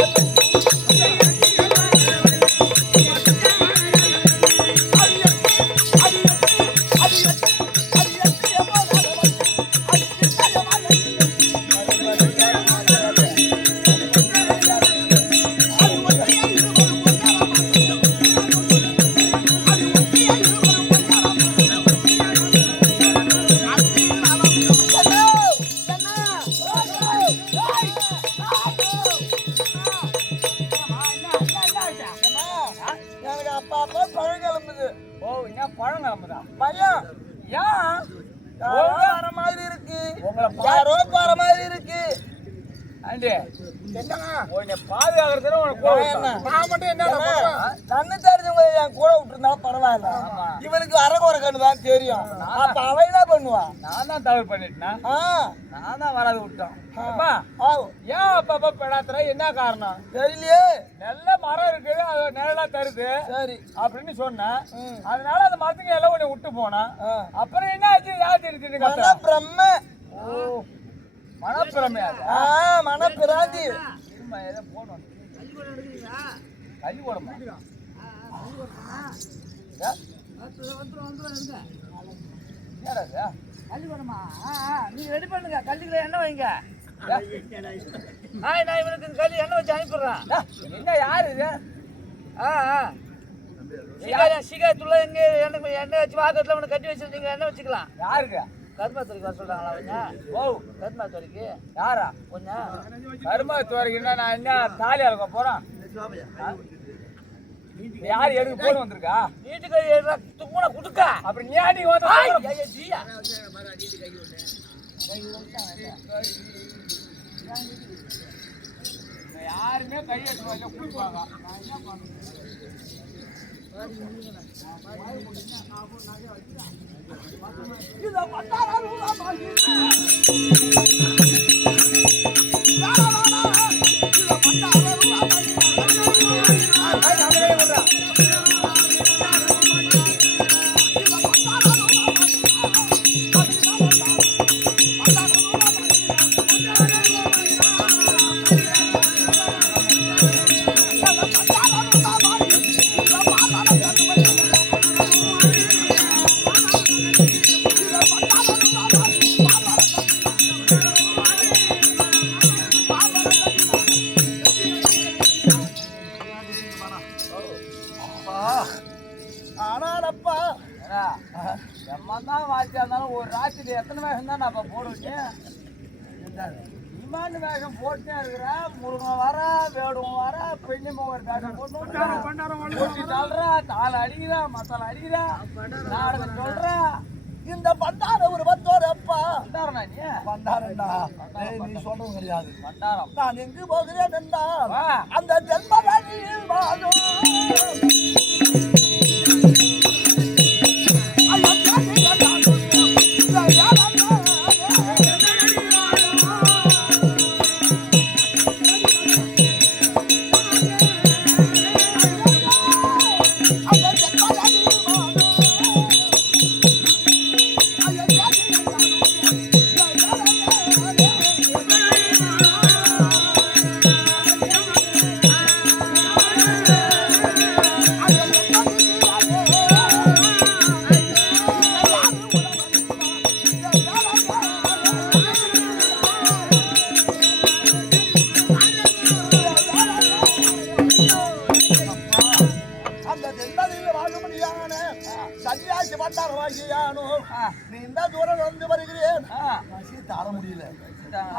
எனக்கு அப்பா அப்பா பழம் கிளம்புது ஓ என்ன பழம் கிளம்புதா பையன் ஏன் யாரோ வர மாதிரி இருக்கு உங்களை யாரோ போற மாதிரி இருக்கு ஆண்டி என்ன உன்னை பாதுகாக்கிறதுல உனக்கு கோவம் நான் மட்டும் என்ன கண்ணு தெரிஞ்சவங்க என் கூட விட்டுருந்தா பரவாயில்ல இவனுக்கு அரகுற கண்ணு தான் தெரியும் அப்ப அவன் என்ன பண்ணுவா நான் தான் தவறு பண்ணிட்டேனா ஆ நான் தான் வராது விட்டோம் அம்மா ஆவ். ஏன் அப்பப்ப பெடாத்துற என்ன காரணம் தெரியலையே நல்ல மரம் இருக்கு அது நிழலா தருது சரி அப்படின்னு சொன்னேன் ம். அதனால அந்த மரத்துக்கு எல்லாம் உன்னை விட்டு போனேன் ஆ. அப்புறம் என்ன ஆச்சு யார் தெரிஞ்சு மன பிரம்ம ஓ மனப்பிரமையா ஆ மன பிராந்தி இருமா ஏதோ போகணும் கல்வி போடமா என்னடா நீ ரெடி பண்ணுங்க கல்லிகளை எண்ணெய் வைங்க நான் இவனுக்கு கல்லி எண்ணெய் வச்சு அனுப்பிடுறேன் என்ன யாரு இது சிகாயத்துள்ள எங்க எண்ணெய் வச்சு வாக்கத்துல உனக்கு கட்டி வச்சிருந்தீங்க எண்ணெய் வச்சுக்கலாம் யாருக்கு கர்மாத்துறைக்கு வர சொல்றாங்களா கொஞ்சம் ஓ கர்மாத்துறைக்கு யாரா கொஞ்சம் கருமாத்துவரைக்குன்னா நான் என்ன தாலி அழக போறேன் யார் எடுக்க போன் வந்திருக்கா வீட்டுக்கு தும்முன குடுக்க அப்புறம் நீ ஆண்டிக்கு வந்து ஜியா யாருமே கையெழுத்து வரல குடிப்பாங்க நான் என்ன பண்ணுறேன் ஆனாலப்பா எம்மந்தான் வாட்சியா இருந்தாலும் ஒரு ராத்திரி எத்தனை வேகம் தான் நான் போடுவேன் இமாண்டு வேகம் போட்டுனே இருக்கிறேன் முருகன் வர வேடுவன் வர பெண்ணிமோகன் வேகம் போட்டு சொல்றா தாள் அடிக்கிறா மசாலா அடிக்கிறா நாடகம் சொல்றா இந்த பண்டார ஒரு பத்தோர் அப்பா பண்டாரனா நீ பண்டாரண்டா நீ சொல்றது கிடையாது பண்டாரம் நான் எங்கு போகிறேன் என்றால் வா. அந்த ஜென்மவேதியில் வாழும் ஐயா, கேட்டீங்க நான் அந்த ஜென்மவேதியில் வாழும் ஐயா,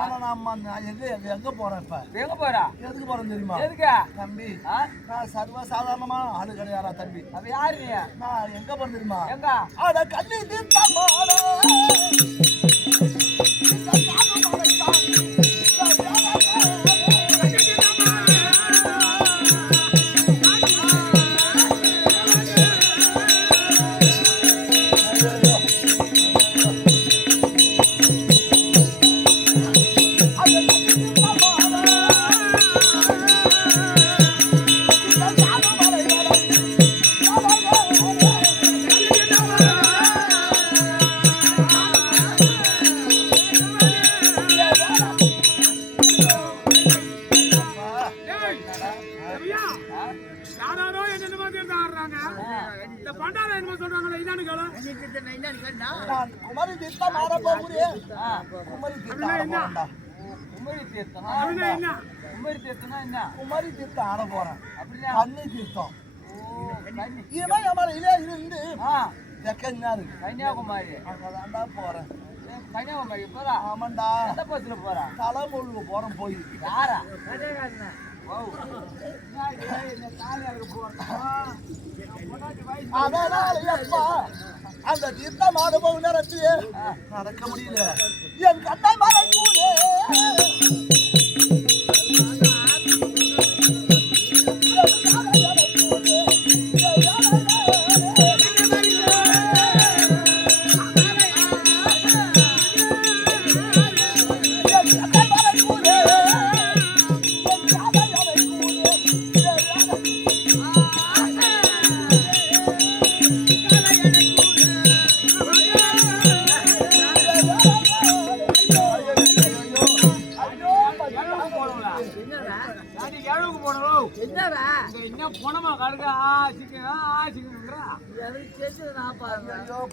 நான் எங்க போறேன் இப்ப? எங்க போறா? எதுக்கு போறேன் தெரியுமா? எதுக்கு தம்பி நான் சர்வ சாதாரணமான ஆளு கிடையாதா தம்பி? அப்ப யாரு நீ? நான் எங்க போறேன் தெரியுமா? எங்க? அட கண்ணி தீர்த்தமான யாரோ என்னென்னமோ தேர்ந்து ஆடுறாங்க. இந்த பண்டாரம் என்னமோ சொல்றாங்களே, இதானு கேளு. நான் குமரி தீர்த்தம் ஆட போகிறேன். குமரி தீர்த்தம் ஆட போறேன்டா. குமரி தீர்த்தம். அப்படின்னா என்ன? குமரி தீர்த்தம்னா என்ன? குமரி தீர்த்தம் ஆட போறேன். அப்படின்னா கண்ணி தீர்த்தம். கன்னி. இமயமலையிலே இருந்து தெக்கஞ்சாரு கன்னியாகுமரி. அங்கதான்டா போறேன். கன்னியாகுமரி போறா? ஆமாண்டா. எந்த பஸ்ல போறா? தலைமுழுக போறேன் போய். யாரா? அதனால எப்பா அந்த தீர்த்தம் ஆட போகும் நேரத்திலே நடக்க முடியல. என் கண்ணை மறைக்கூடே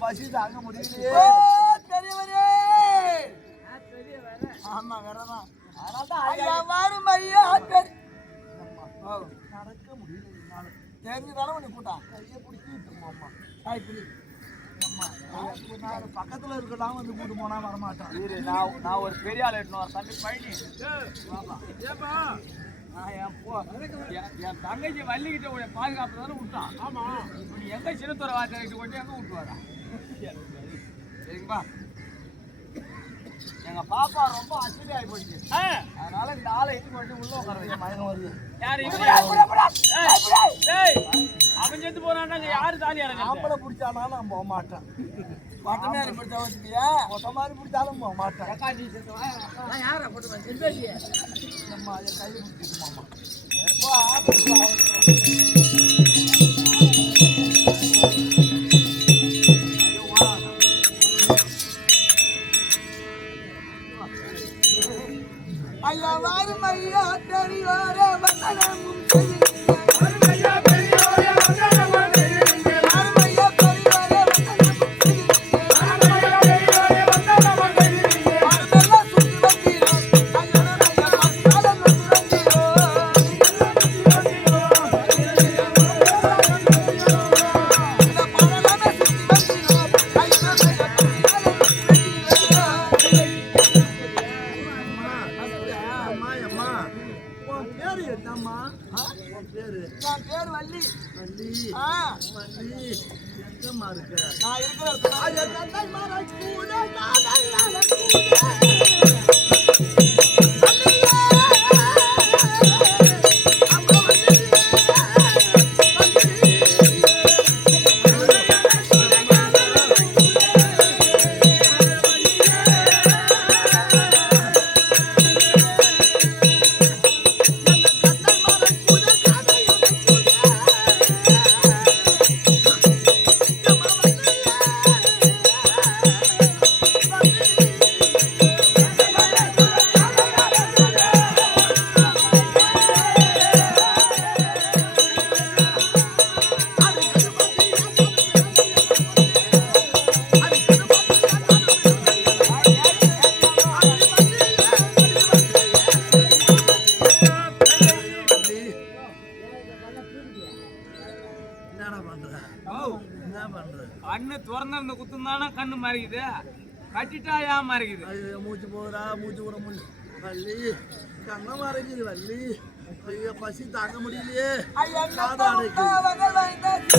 பசி தாங்க முடியலையே. ஆமா வேறதான். நடக்க முடியல. தெரிஞ்சுதானே உன்னை கூட்டா கையை பிடிச்சிட்டு அம்மா பக்கத்துல இருக்கலாம் வந்து கூட்டு போனா வரமாட்டான். நான் ஒரு பெரிய ஆள் எட்டணும் தம்பி பழனி. என் தங்கச்சி வள்ளிக்கிட்ட உடைய பாதுகாப்பு தானே விட்டான். ஆமா இப்ப நீ எங்க சின்னத்தோர வார்த்தை கொண்டு எங்க விட்டு வரா? சரிங்களா? எங்க பாப்பா ரொம்ப அசதி ஆகி போயிடுச்சு. அதனால இந்த ஆளை இட்டு கொண்டு உள்ள உட்கார மயக்கம் வருது. யாரு அவன் செத்து போறான்னாங்க. யாரு தாலி ஆம்பளை பிடிச்சானா நான் போக மாட்டேன். பட்டமே பிடிச்சா வச்சுக்கியா? மொத்த மாதிரி பிடிச்சாலும் போக மாட்டேன். யாரா போட்டு அம்மா என் கையை பிடிச்சிட்டு மாமா. ஐயா வாரும் ஐயா தெரிவார வந்தனமும் கண்ணு திறந்த குத்தும் தானே கண்ணு மறைக்குது. கட்டிட்டா ஏன் மறைக்குது? மூச்சு போகுதா மூச்சு விட முடியும். வள்ளி கண்ண மறைக்குது வள்ளி ஐயோ பசி தாங்க முடியலையே ஐயா காது அடைக்குது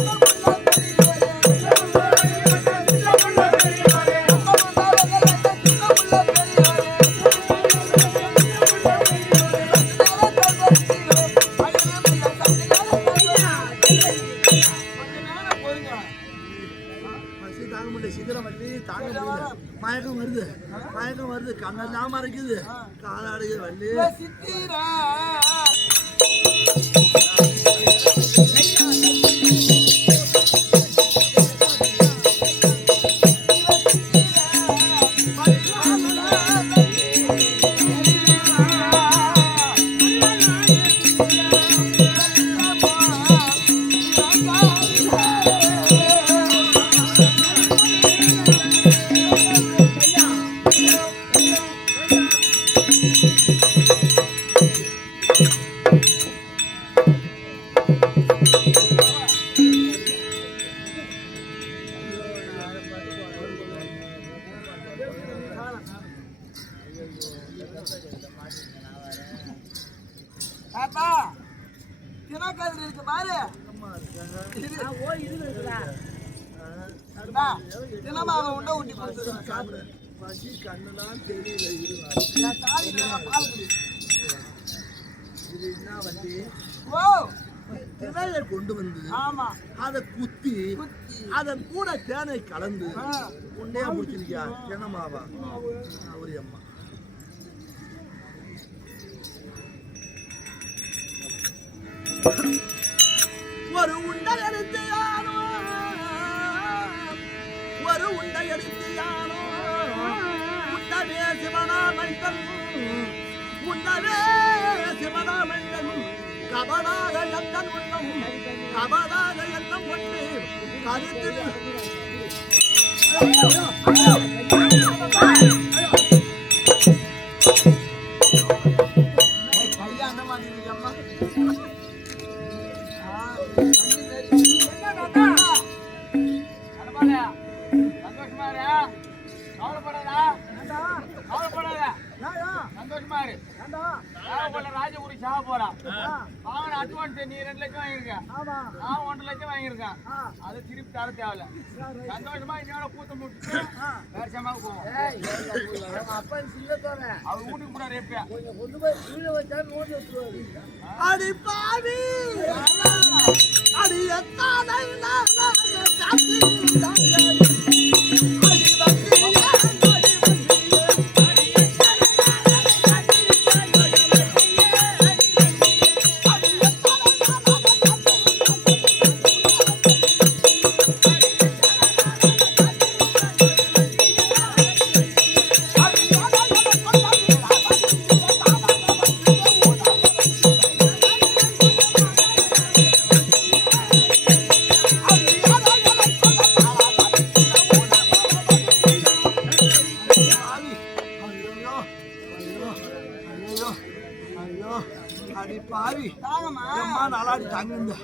பசி தாங்க முடியல சீக்கிரம் வள்ளி தாங்க முடியல மயக்கம் வருது கண்ணெல்லாம் மறைக்குது காது அடைக்குது வள்ளி சித்திரா தாத்தா தினக்கதிர் இருக்கு பாரு தினமாக உண்டை ஊட்டி கொடுத்துருக்கேன் பசி கண்ணெல்லாம் தெரியல பால் குடி இது என்ன வண்டி ஓ திணையை கொண்டு வந்து ஆமா அதை குத்தி அதன் கூட தேனை கலந்து உண்டையா முடிச்சிருக்கியா தினமாவா ஒரு அம்மா ஒரு உண்டை எடுத்து யானோ ஒரு உண்டை எடுத்து யானோ உண்டவே சிவனாமைந்தன் உண்டவே சிவனாமைந்தன் கபடாக எந்தன் உள்ளம் கபடாக எண்ணம் கொண்டு கருத்து அந்த மாதிரி அம்மா சந்தோஷமா இரு ராஜகுடி சாக போறான் வாங்கின அட்வான்ஸ் நீ 2 லட்சம் வாங்கியிருக்க நான் 1.5 லட்சம் வாங்கியிருக்கேன் அது திருப்பி தர தேவையில்ல சந்தோஷமா இன்னோட கூத்த முடிச்சு வேற சமாவுக்கு போவோம் அவர் வீட்டுக்கு போறாரு எப்பயா அடி பாவி அடி எத்தானை அடி பாவி அம்மா நாளாடி தாங்க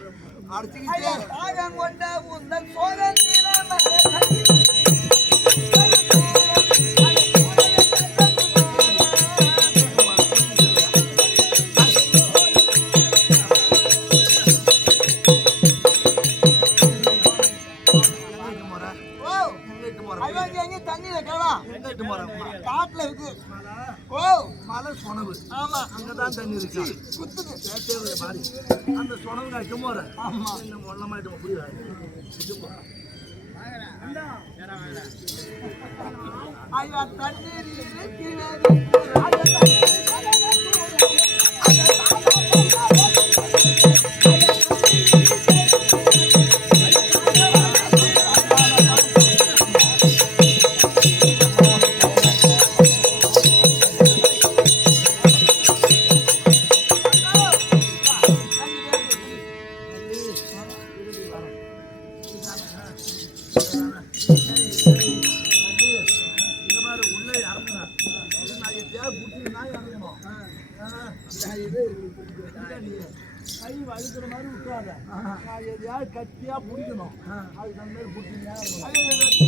அடிச்சுக்கிட்டே கொண்ட உந்தன் சோதனை காட்டுல இருக்கு ஓ மலை சொனவு ஆமா அங்கதான் தண்ணி இருக்கு குத்துது மாதிரி அந்த சொனவு காய்க்க போற ஆமா இந்த மொல்லமாயிட்டு புரியுது ஐயா தண்ணீர் கை வழுக்கிற மாதிரி விட்டுறாத நான் எதையாவது கட்டியா பிடிக்கணும் அதுக்கு அந்த மாதிரி பிடிச்சிங்க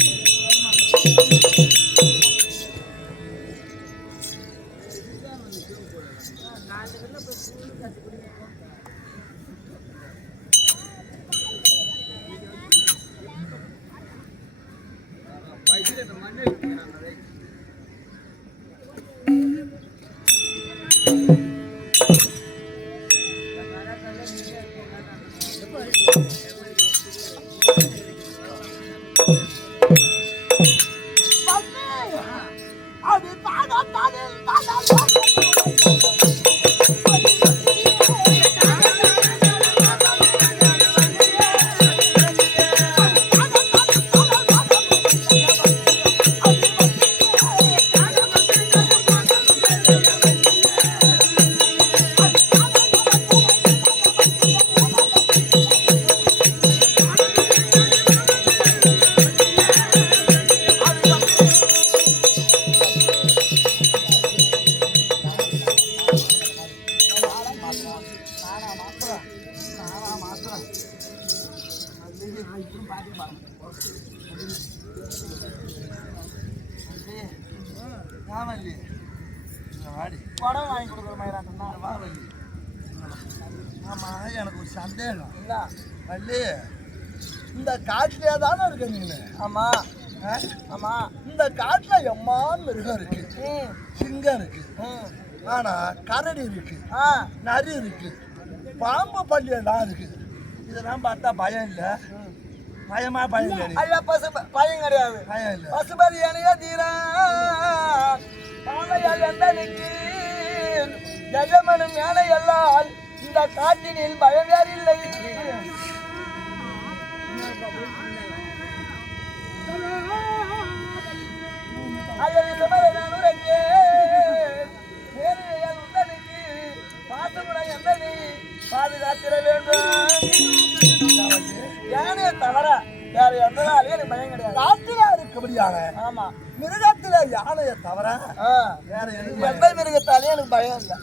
படம் வாங்கி கொடுக்குற மாதிரி ஆமா எனக்கு ஒரு சந்தேகம் வள்ளி இந்த காட்டுலயே தானே இருக்க நீங்க ஆமா ஆமா இந்த காட்டுல எம்மான் மிருகம் இருக்கு சிங்கம் இருக்கு ஆனா கரடி இருக்கு நரி இருக்கு பாம்பு பள்ளி எல்லாம் இருக்கு இதெல்லாம் பார்த்தா பயம் இல்ல பயமா பயம் இல்லை ஐயா பசு பயம் கிடையாது பயம் இல்ல பசுபதி அணையா தீரா பாலையால் எந்த நிற்கு ஜெகமனும் யானை எல்லாம் இந்த காட்டினில் பயம் யாரில்லை ஐயன் சமரை நான் உரைக்கே நேரையால் உந்தனுக்கு பாசமுறை எந்தனை பாதுகாத்திட வேண்டும் யானையை தவிர வேற எந்த நாளையும் எனக்கு பயம் கிடையாது காட்டுல இருக்கபடியான ஆமா மிருகத்துல யானையை தவிர வேற எந்த மிருகத்தாலையும் எனக்கு பயம் இல்லை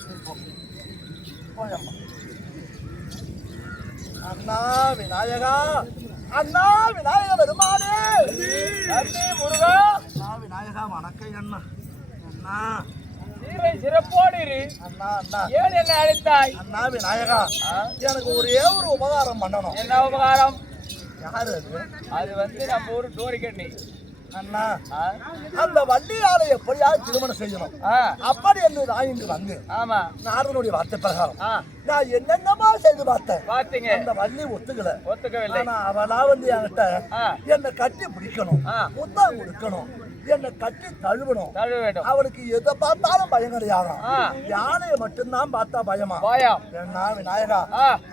அண்ணா விநாயகா அண்ணா விநாயக பெருமானே அண்ணே முருகா அண்ணா விநாயகா வணக்கம் அண்ணா அண்ணா சீரை சிறப்போடு இரு. அண்ணா அண்ணா ஏன் என்ன அழைத்தாய்? அண்ணா விநாயகா எனக்கு ஒரே ஒரு உபகாரம் பண்ணணும். என்ன உபகாரம்? யாரு அது? அது வந்து நம்ம ஊரு டோரிக்கண்ணி அண்ணா அந்த வள்ளியாலை எப்படியாவது திருமணம் செய்யணும். அப்படி என்று நான் இங்கு வந்து ஆமா நாரதனுடைய வார்த்தை பிரகாரம் நான் என்னென்னமா செய்து பார்த்தேன். பாத்தீங்க அந்த வள்ளி ஒத்துக்கவில்லை. ஆனா அவளா வந்து என்கிட்ட என்னை கட்டி பிடிக்கணும், முத்தம் கொடுக்கணும், என்னை கட்டி தழுவணும். அவளுக்கு எதை பார்த்தாலும் பயம் கிடையாது. யானையை மட்டும்தான் பார்த்தா பயமா? என்ன விநாயகா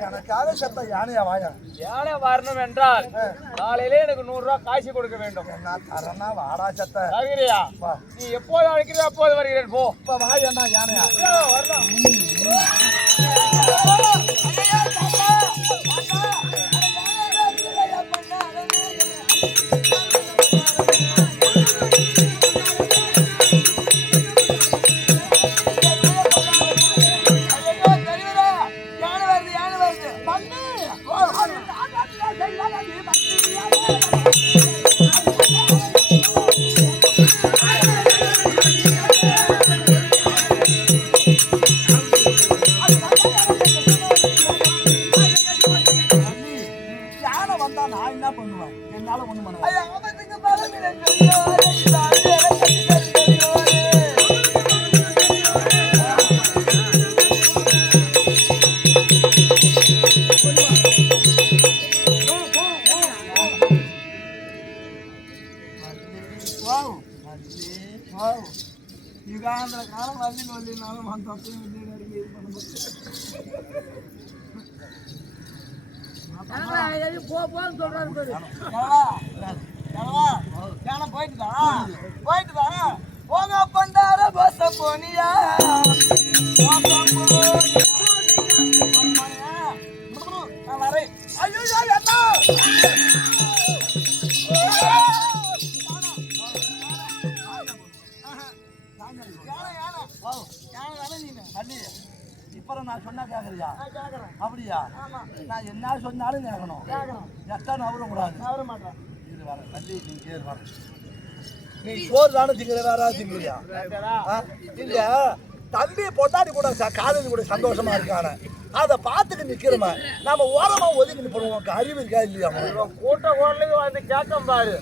எனக்காக செத்த யானையா வாயா? யானை வரணும் என்றால் காலையிலே எனக்கு 100 ரூபாய் காசு கொடுக்க வேண்டும். என்ன தரனா வாடா செத்த. நீ எப்போது அழைக்கிறீ அப்போது வருகிறேன். போ இப்ப வாயண்ணா யானையா வரலாம். யுகாந்திர காலம் வள்ளின்னு வள்ளினாலும் அந்த தப்பையும் போன்னு சொல்றாரு பேரு. போயிட்டு தான் போங்க பண்டார பச போனியா நான் வரேன். ஐயோ அண்ணா இப்ப நான் சொன்னா கேக்குறியா? அப்படியா? நான் என்ன சொன்னாலும் கேட்கணும். எத்தனை அவரும் கூடாது. இது வர தள்ளி நீங்க வர. நீ சோறு தானே திங்கிற வேற திங்கிறியா? இல்ல தம்பி பொட்டாடி கூட காதலி கூட சந்தோஷமா இருக்கான அதை பார்த்துட்டு நிக்கிறோமா நம்ம ஓரமா ஒதுக்கி நிற்போம் அறிவு இருக்கா இல்லையா கூட்ட கோடலுக்கு வந்து கேட்கும் பாரு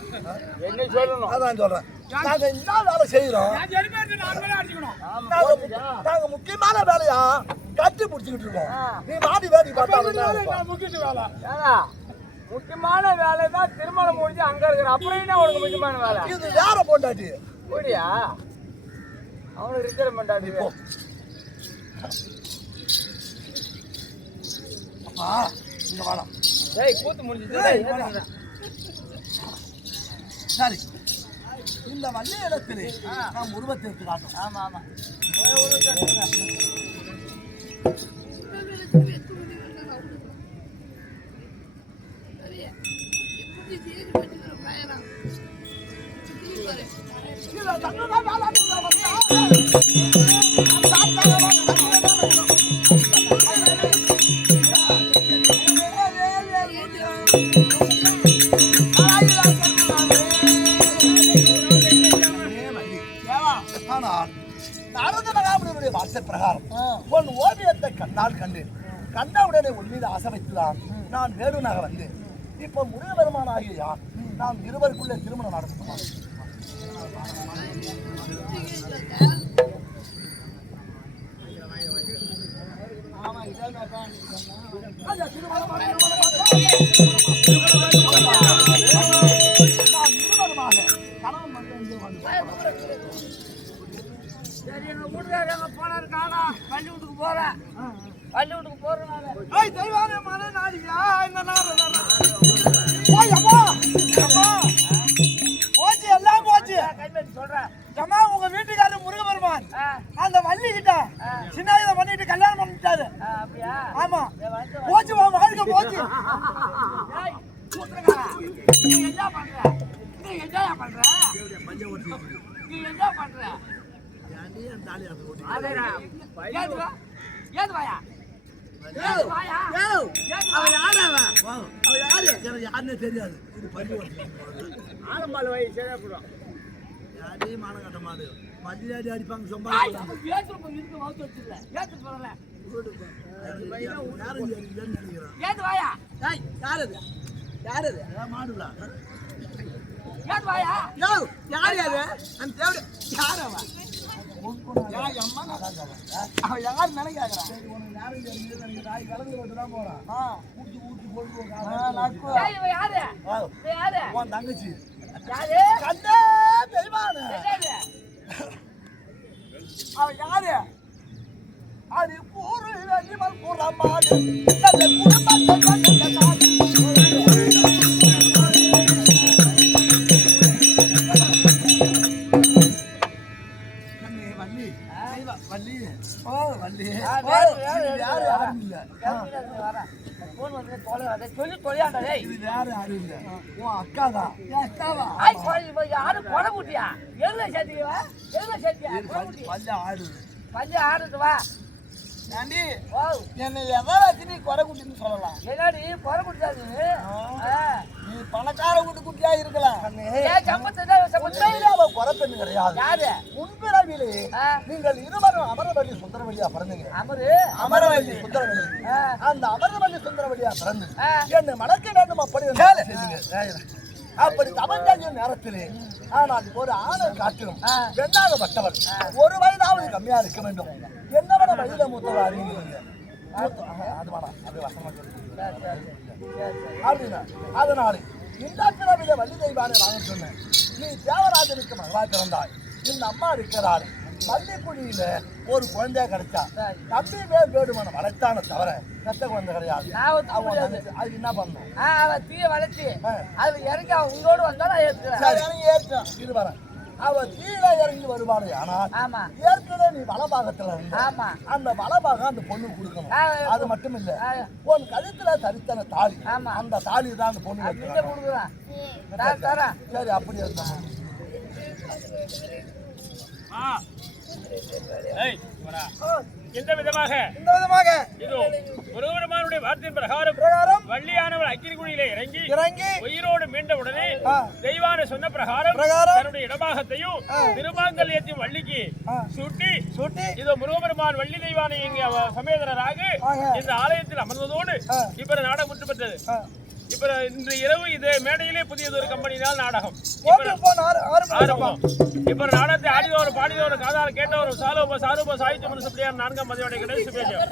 என்ன சொல்லணும் அதான் சொல்றேன் நாங்க என்ன வேலை செய்யறோம் நாங்க முக்கியமான வேலையா கட்டி பிடிச்சிக்கிட்டு இருக்கோம் நீ மாடி வேடி பார்த்தா முக்கியமான வேலை தான் திருமணம் முடிஞ்சு அங்க இருக்கிற அப்புறம் என்ன உனக்கு முக்கியமான வேலை இது வேற பொண்டாட்டி அப்படியா அவனுக்கு ரிட்டையர்மெண்ட் ஆடி போ அப்பா இங்க வாடா டேய் கூத்து முடிஞ்சுது சரி இந்த வள்ளி இடத்திலே நாம் உருவத்தை எடுத்து காட்டும் ஆமா ஆமா வார்த்தை பிரகாரம் உன் ஓவியத்தை கண்ணால் கண்டேன் கண்டவுடனே உன் மீது ஆசை வைத்துதான் நான் வேடுனாக வந்தேன் இப்ப முருகபெருமான் ஆகிய யார் நாம் இருவருக்குள்ளே திருமணம் நடத்துமா சரி எங்க வீட்டுக்காரங்க போனதுக்காக பள்ளிக்கூட்டுக்கு போறேன் பள்ளிக்கூட்டுக்கு போறேன் போச்சு எல்லாம் போச்சு கைப்பற்றி சொல்றேன் அம்மா உங்க வீட்டுக்காரர் முருகபெருமான் அந்த வள்ளி கிட்ட சின்ன இதை பண்ணிட்டு கல்யாணம் பண்ணிட்டாரு அப்படியா ஆமா போச்சு உன் வாழ்க்கை போச்சு நீ என்ன பண்ற நீ என்ன பண்ற நீ என்ன பண்ற ஏது வாயா யாருன்னு தெரியாது ஆலம்பால் வை சரியா போடும் யாரையும் மானம் கட்ட மாடு மல்லியாடி அடிப்பாங்க சொம்பா ஏது வாயா யாரு மாடுலா ஏது வாயா யாரு யாரு அந்த தேவடு யாரு அவன் யாரு நினைக்கிறான் தங்கச்சி அவன் யாரு அது கூறு வெள்ளிமல் புறமாடு என்னை எதாச்சும் நீ குறை குட்டின்னு சொல்லலாம் என்னடி குறை குடிச்சாது நீ பணக்கார வீட்டு குட்டியா இருக்கலாம் குறை பெண்ணு கிடையாது முன்பிறவிலே நீங்கள் இருவரும் அமரவள்ளி சுந்தரவள்ளியா பிறந்தீங்க அமரவள்ளி சுந்தரவள்ளி அந்த அமரவள்ளி சுந்தரவள்ளியா பிறந்து என்னை மணக்க வேண்டும் அப்படி அப்படி தமிழ்நாடு நேரத்திலே ஆனால் ஒரு ஆணை காட்டிலும் பெண்ணாகப்பட்டவர் ஒரு வயதாவது கம்மியா இருக்க வேண்டும் என்னவன வயத மூத்தவா அறிவிங்க அப்படின்னா அதனாலே இந்த பிறவில வள்ளி தெய்வானை நான் சொன்னேன் நீ தேவராஜனுக்கு மகளா பிறந்தாய் இந்த அம்மா இருக்கிறாள் பள்ளிக்குடியில ஒரு குழந்தைய கிடைச்சா தம்பி மேல் வேடுமான வளர்த்தான தவிர கத்த குழந்தை கிடையாது அது என்ன பண்ணும் தீய வளர்ச்சி அது இறங்கி அவன் உங்களோடு வந்தா நான் ஏற்றுக்கிறேன் இது வரேன் அவ கீழே இறங்கி வருவாரு ஆனால் ஏற்கனவே நீ வலபாகத்துல இருந்து அந்த வலபாகம் அந்த பொண்ணு கொடுக்கணும் அது மட்டும் இல்ல உன் கழுத்துல தரித்தன தாலி அந்த தாலி தான் அந்த பொண்ணு சரி அப்படி இருந்தா ஏய், வரா. இந்த விதமாக இந்த விதமாக இதோ முருகபெருமானுடைய வார்த்தையின் பிரகாரம் பிரகாரம் வள்ளியானவர் அக்கினிக்குழியிலே இறங்கி இறங்கி உயிரோடு மீண்ட உடனே ஆ. தெய்வான சொன்ன பிரகாரம் பிரகாரம் தன்னுடைய இடபாகத்தையும் திருமாங்கல்யத்தையும் வள்ளிக்கு சூட்டி சூட்டி இதோ முருகபெருமான் வள்ளி தெய்வானை இங்கே சமேதனராக ஆக. இந்த ஆலயத்தில் அமர்ந்ததோடு இப்ப நாடகம் முற்று பெற்றது. இப்ப இன்று இரவு இதே மேடையிலே புதியதொரு கம்பெனினால் நாடகம் போட்டு போன ஆறு மணி ஆரம்பம். இப்ப நாடகத்தை ஆடியோர் பாடியோர் காதால் கேட்டவர் சாரூப சாரூப சாகித்ய மனசு நான்காம் மதியோட கணேச பேஜம்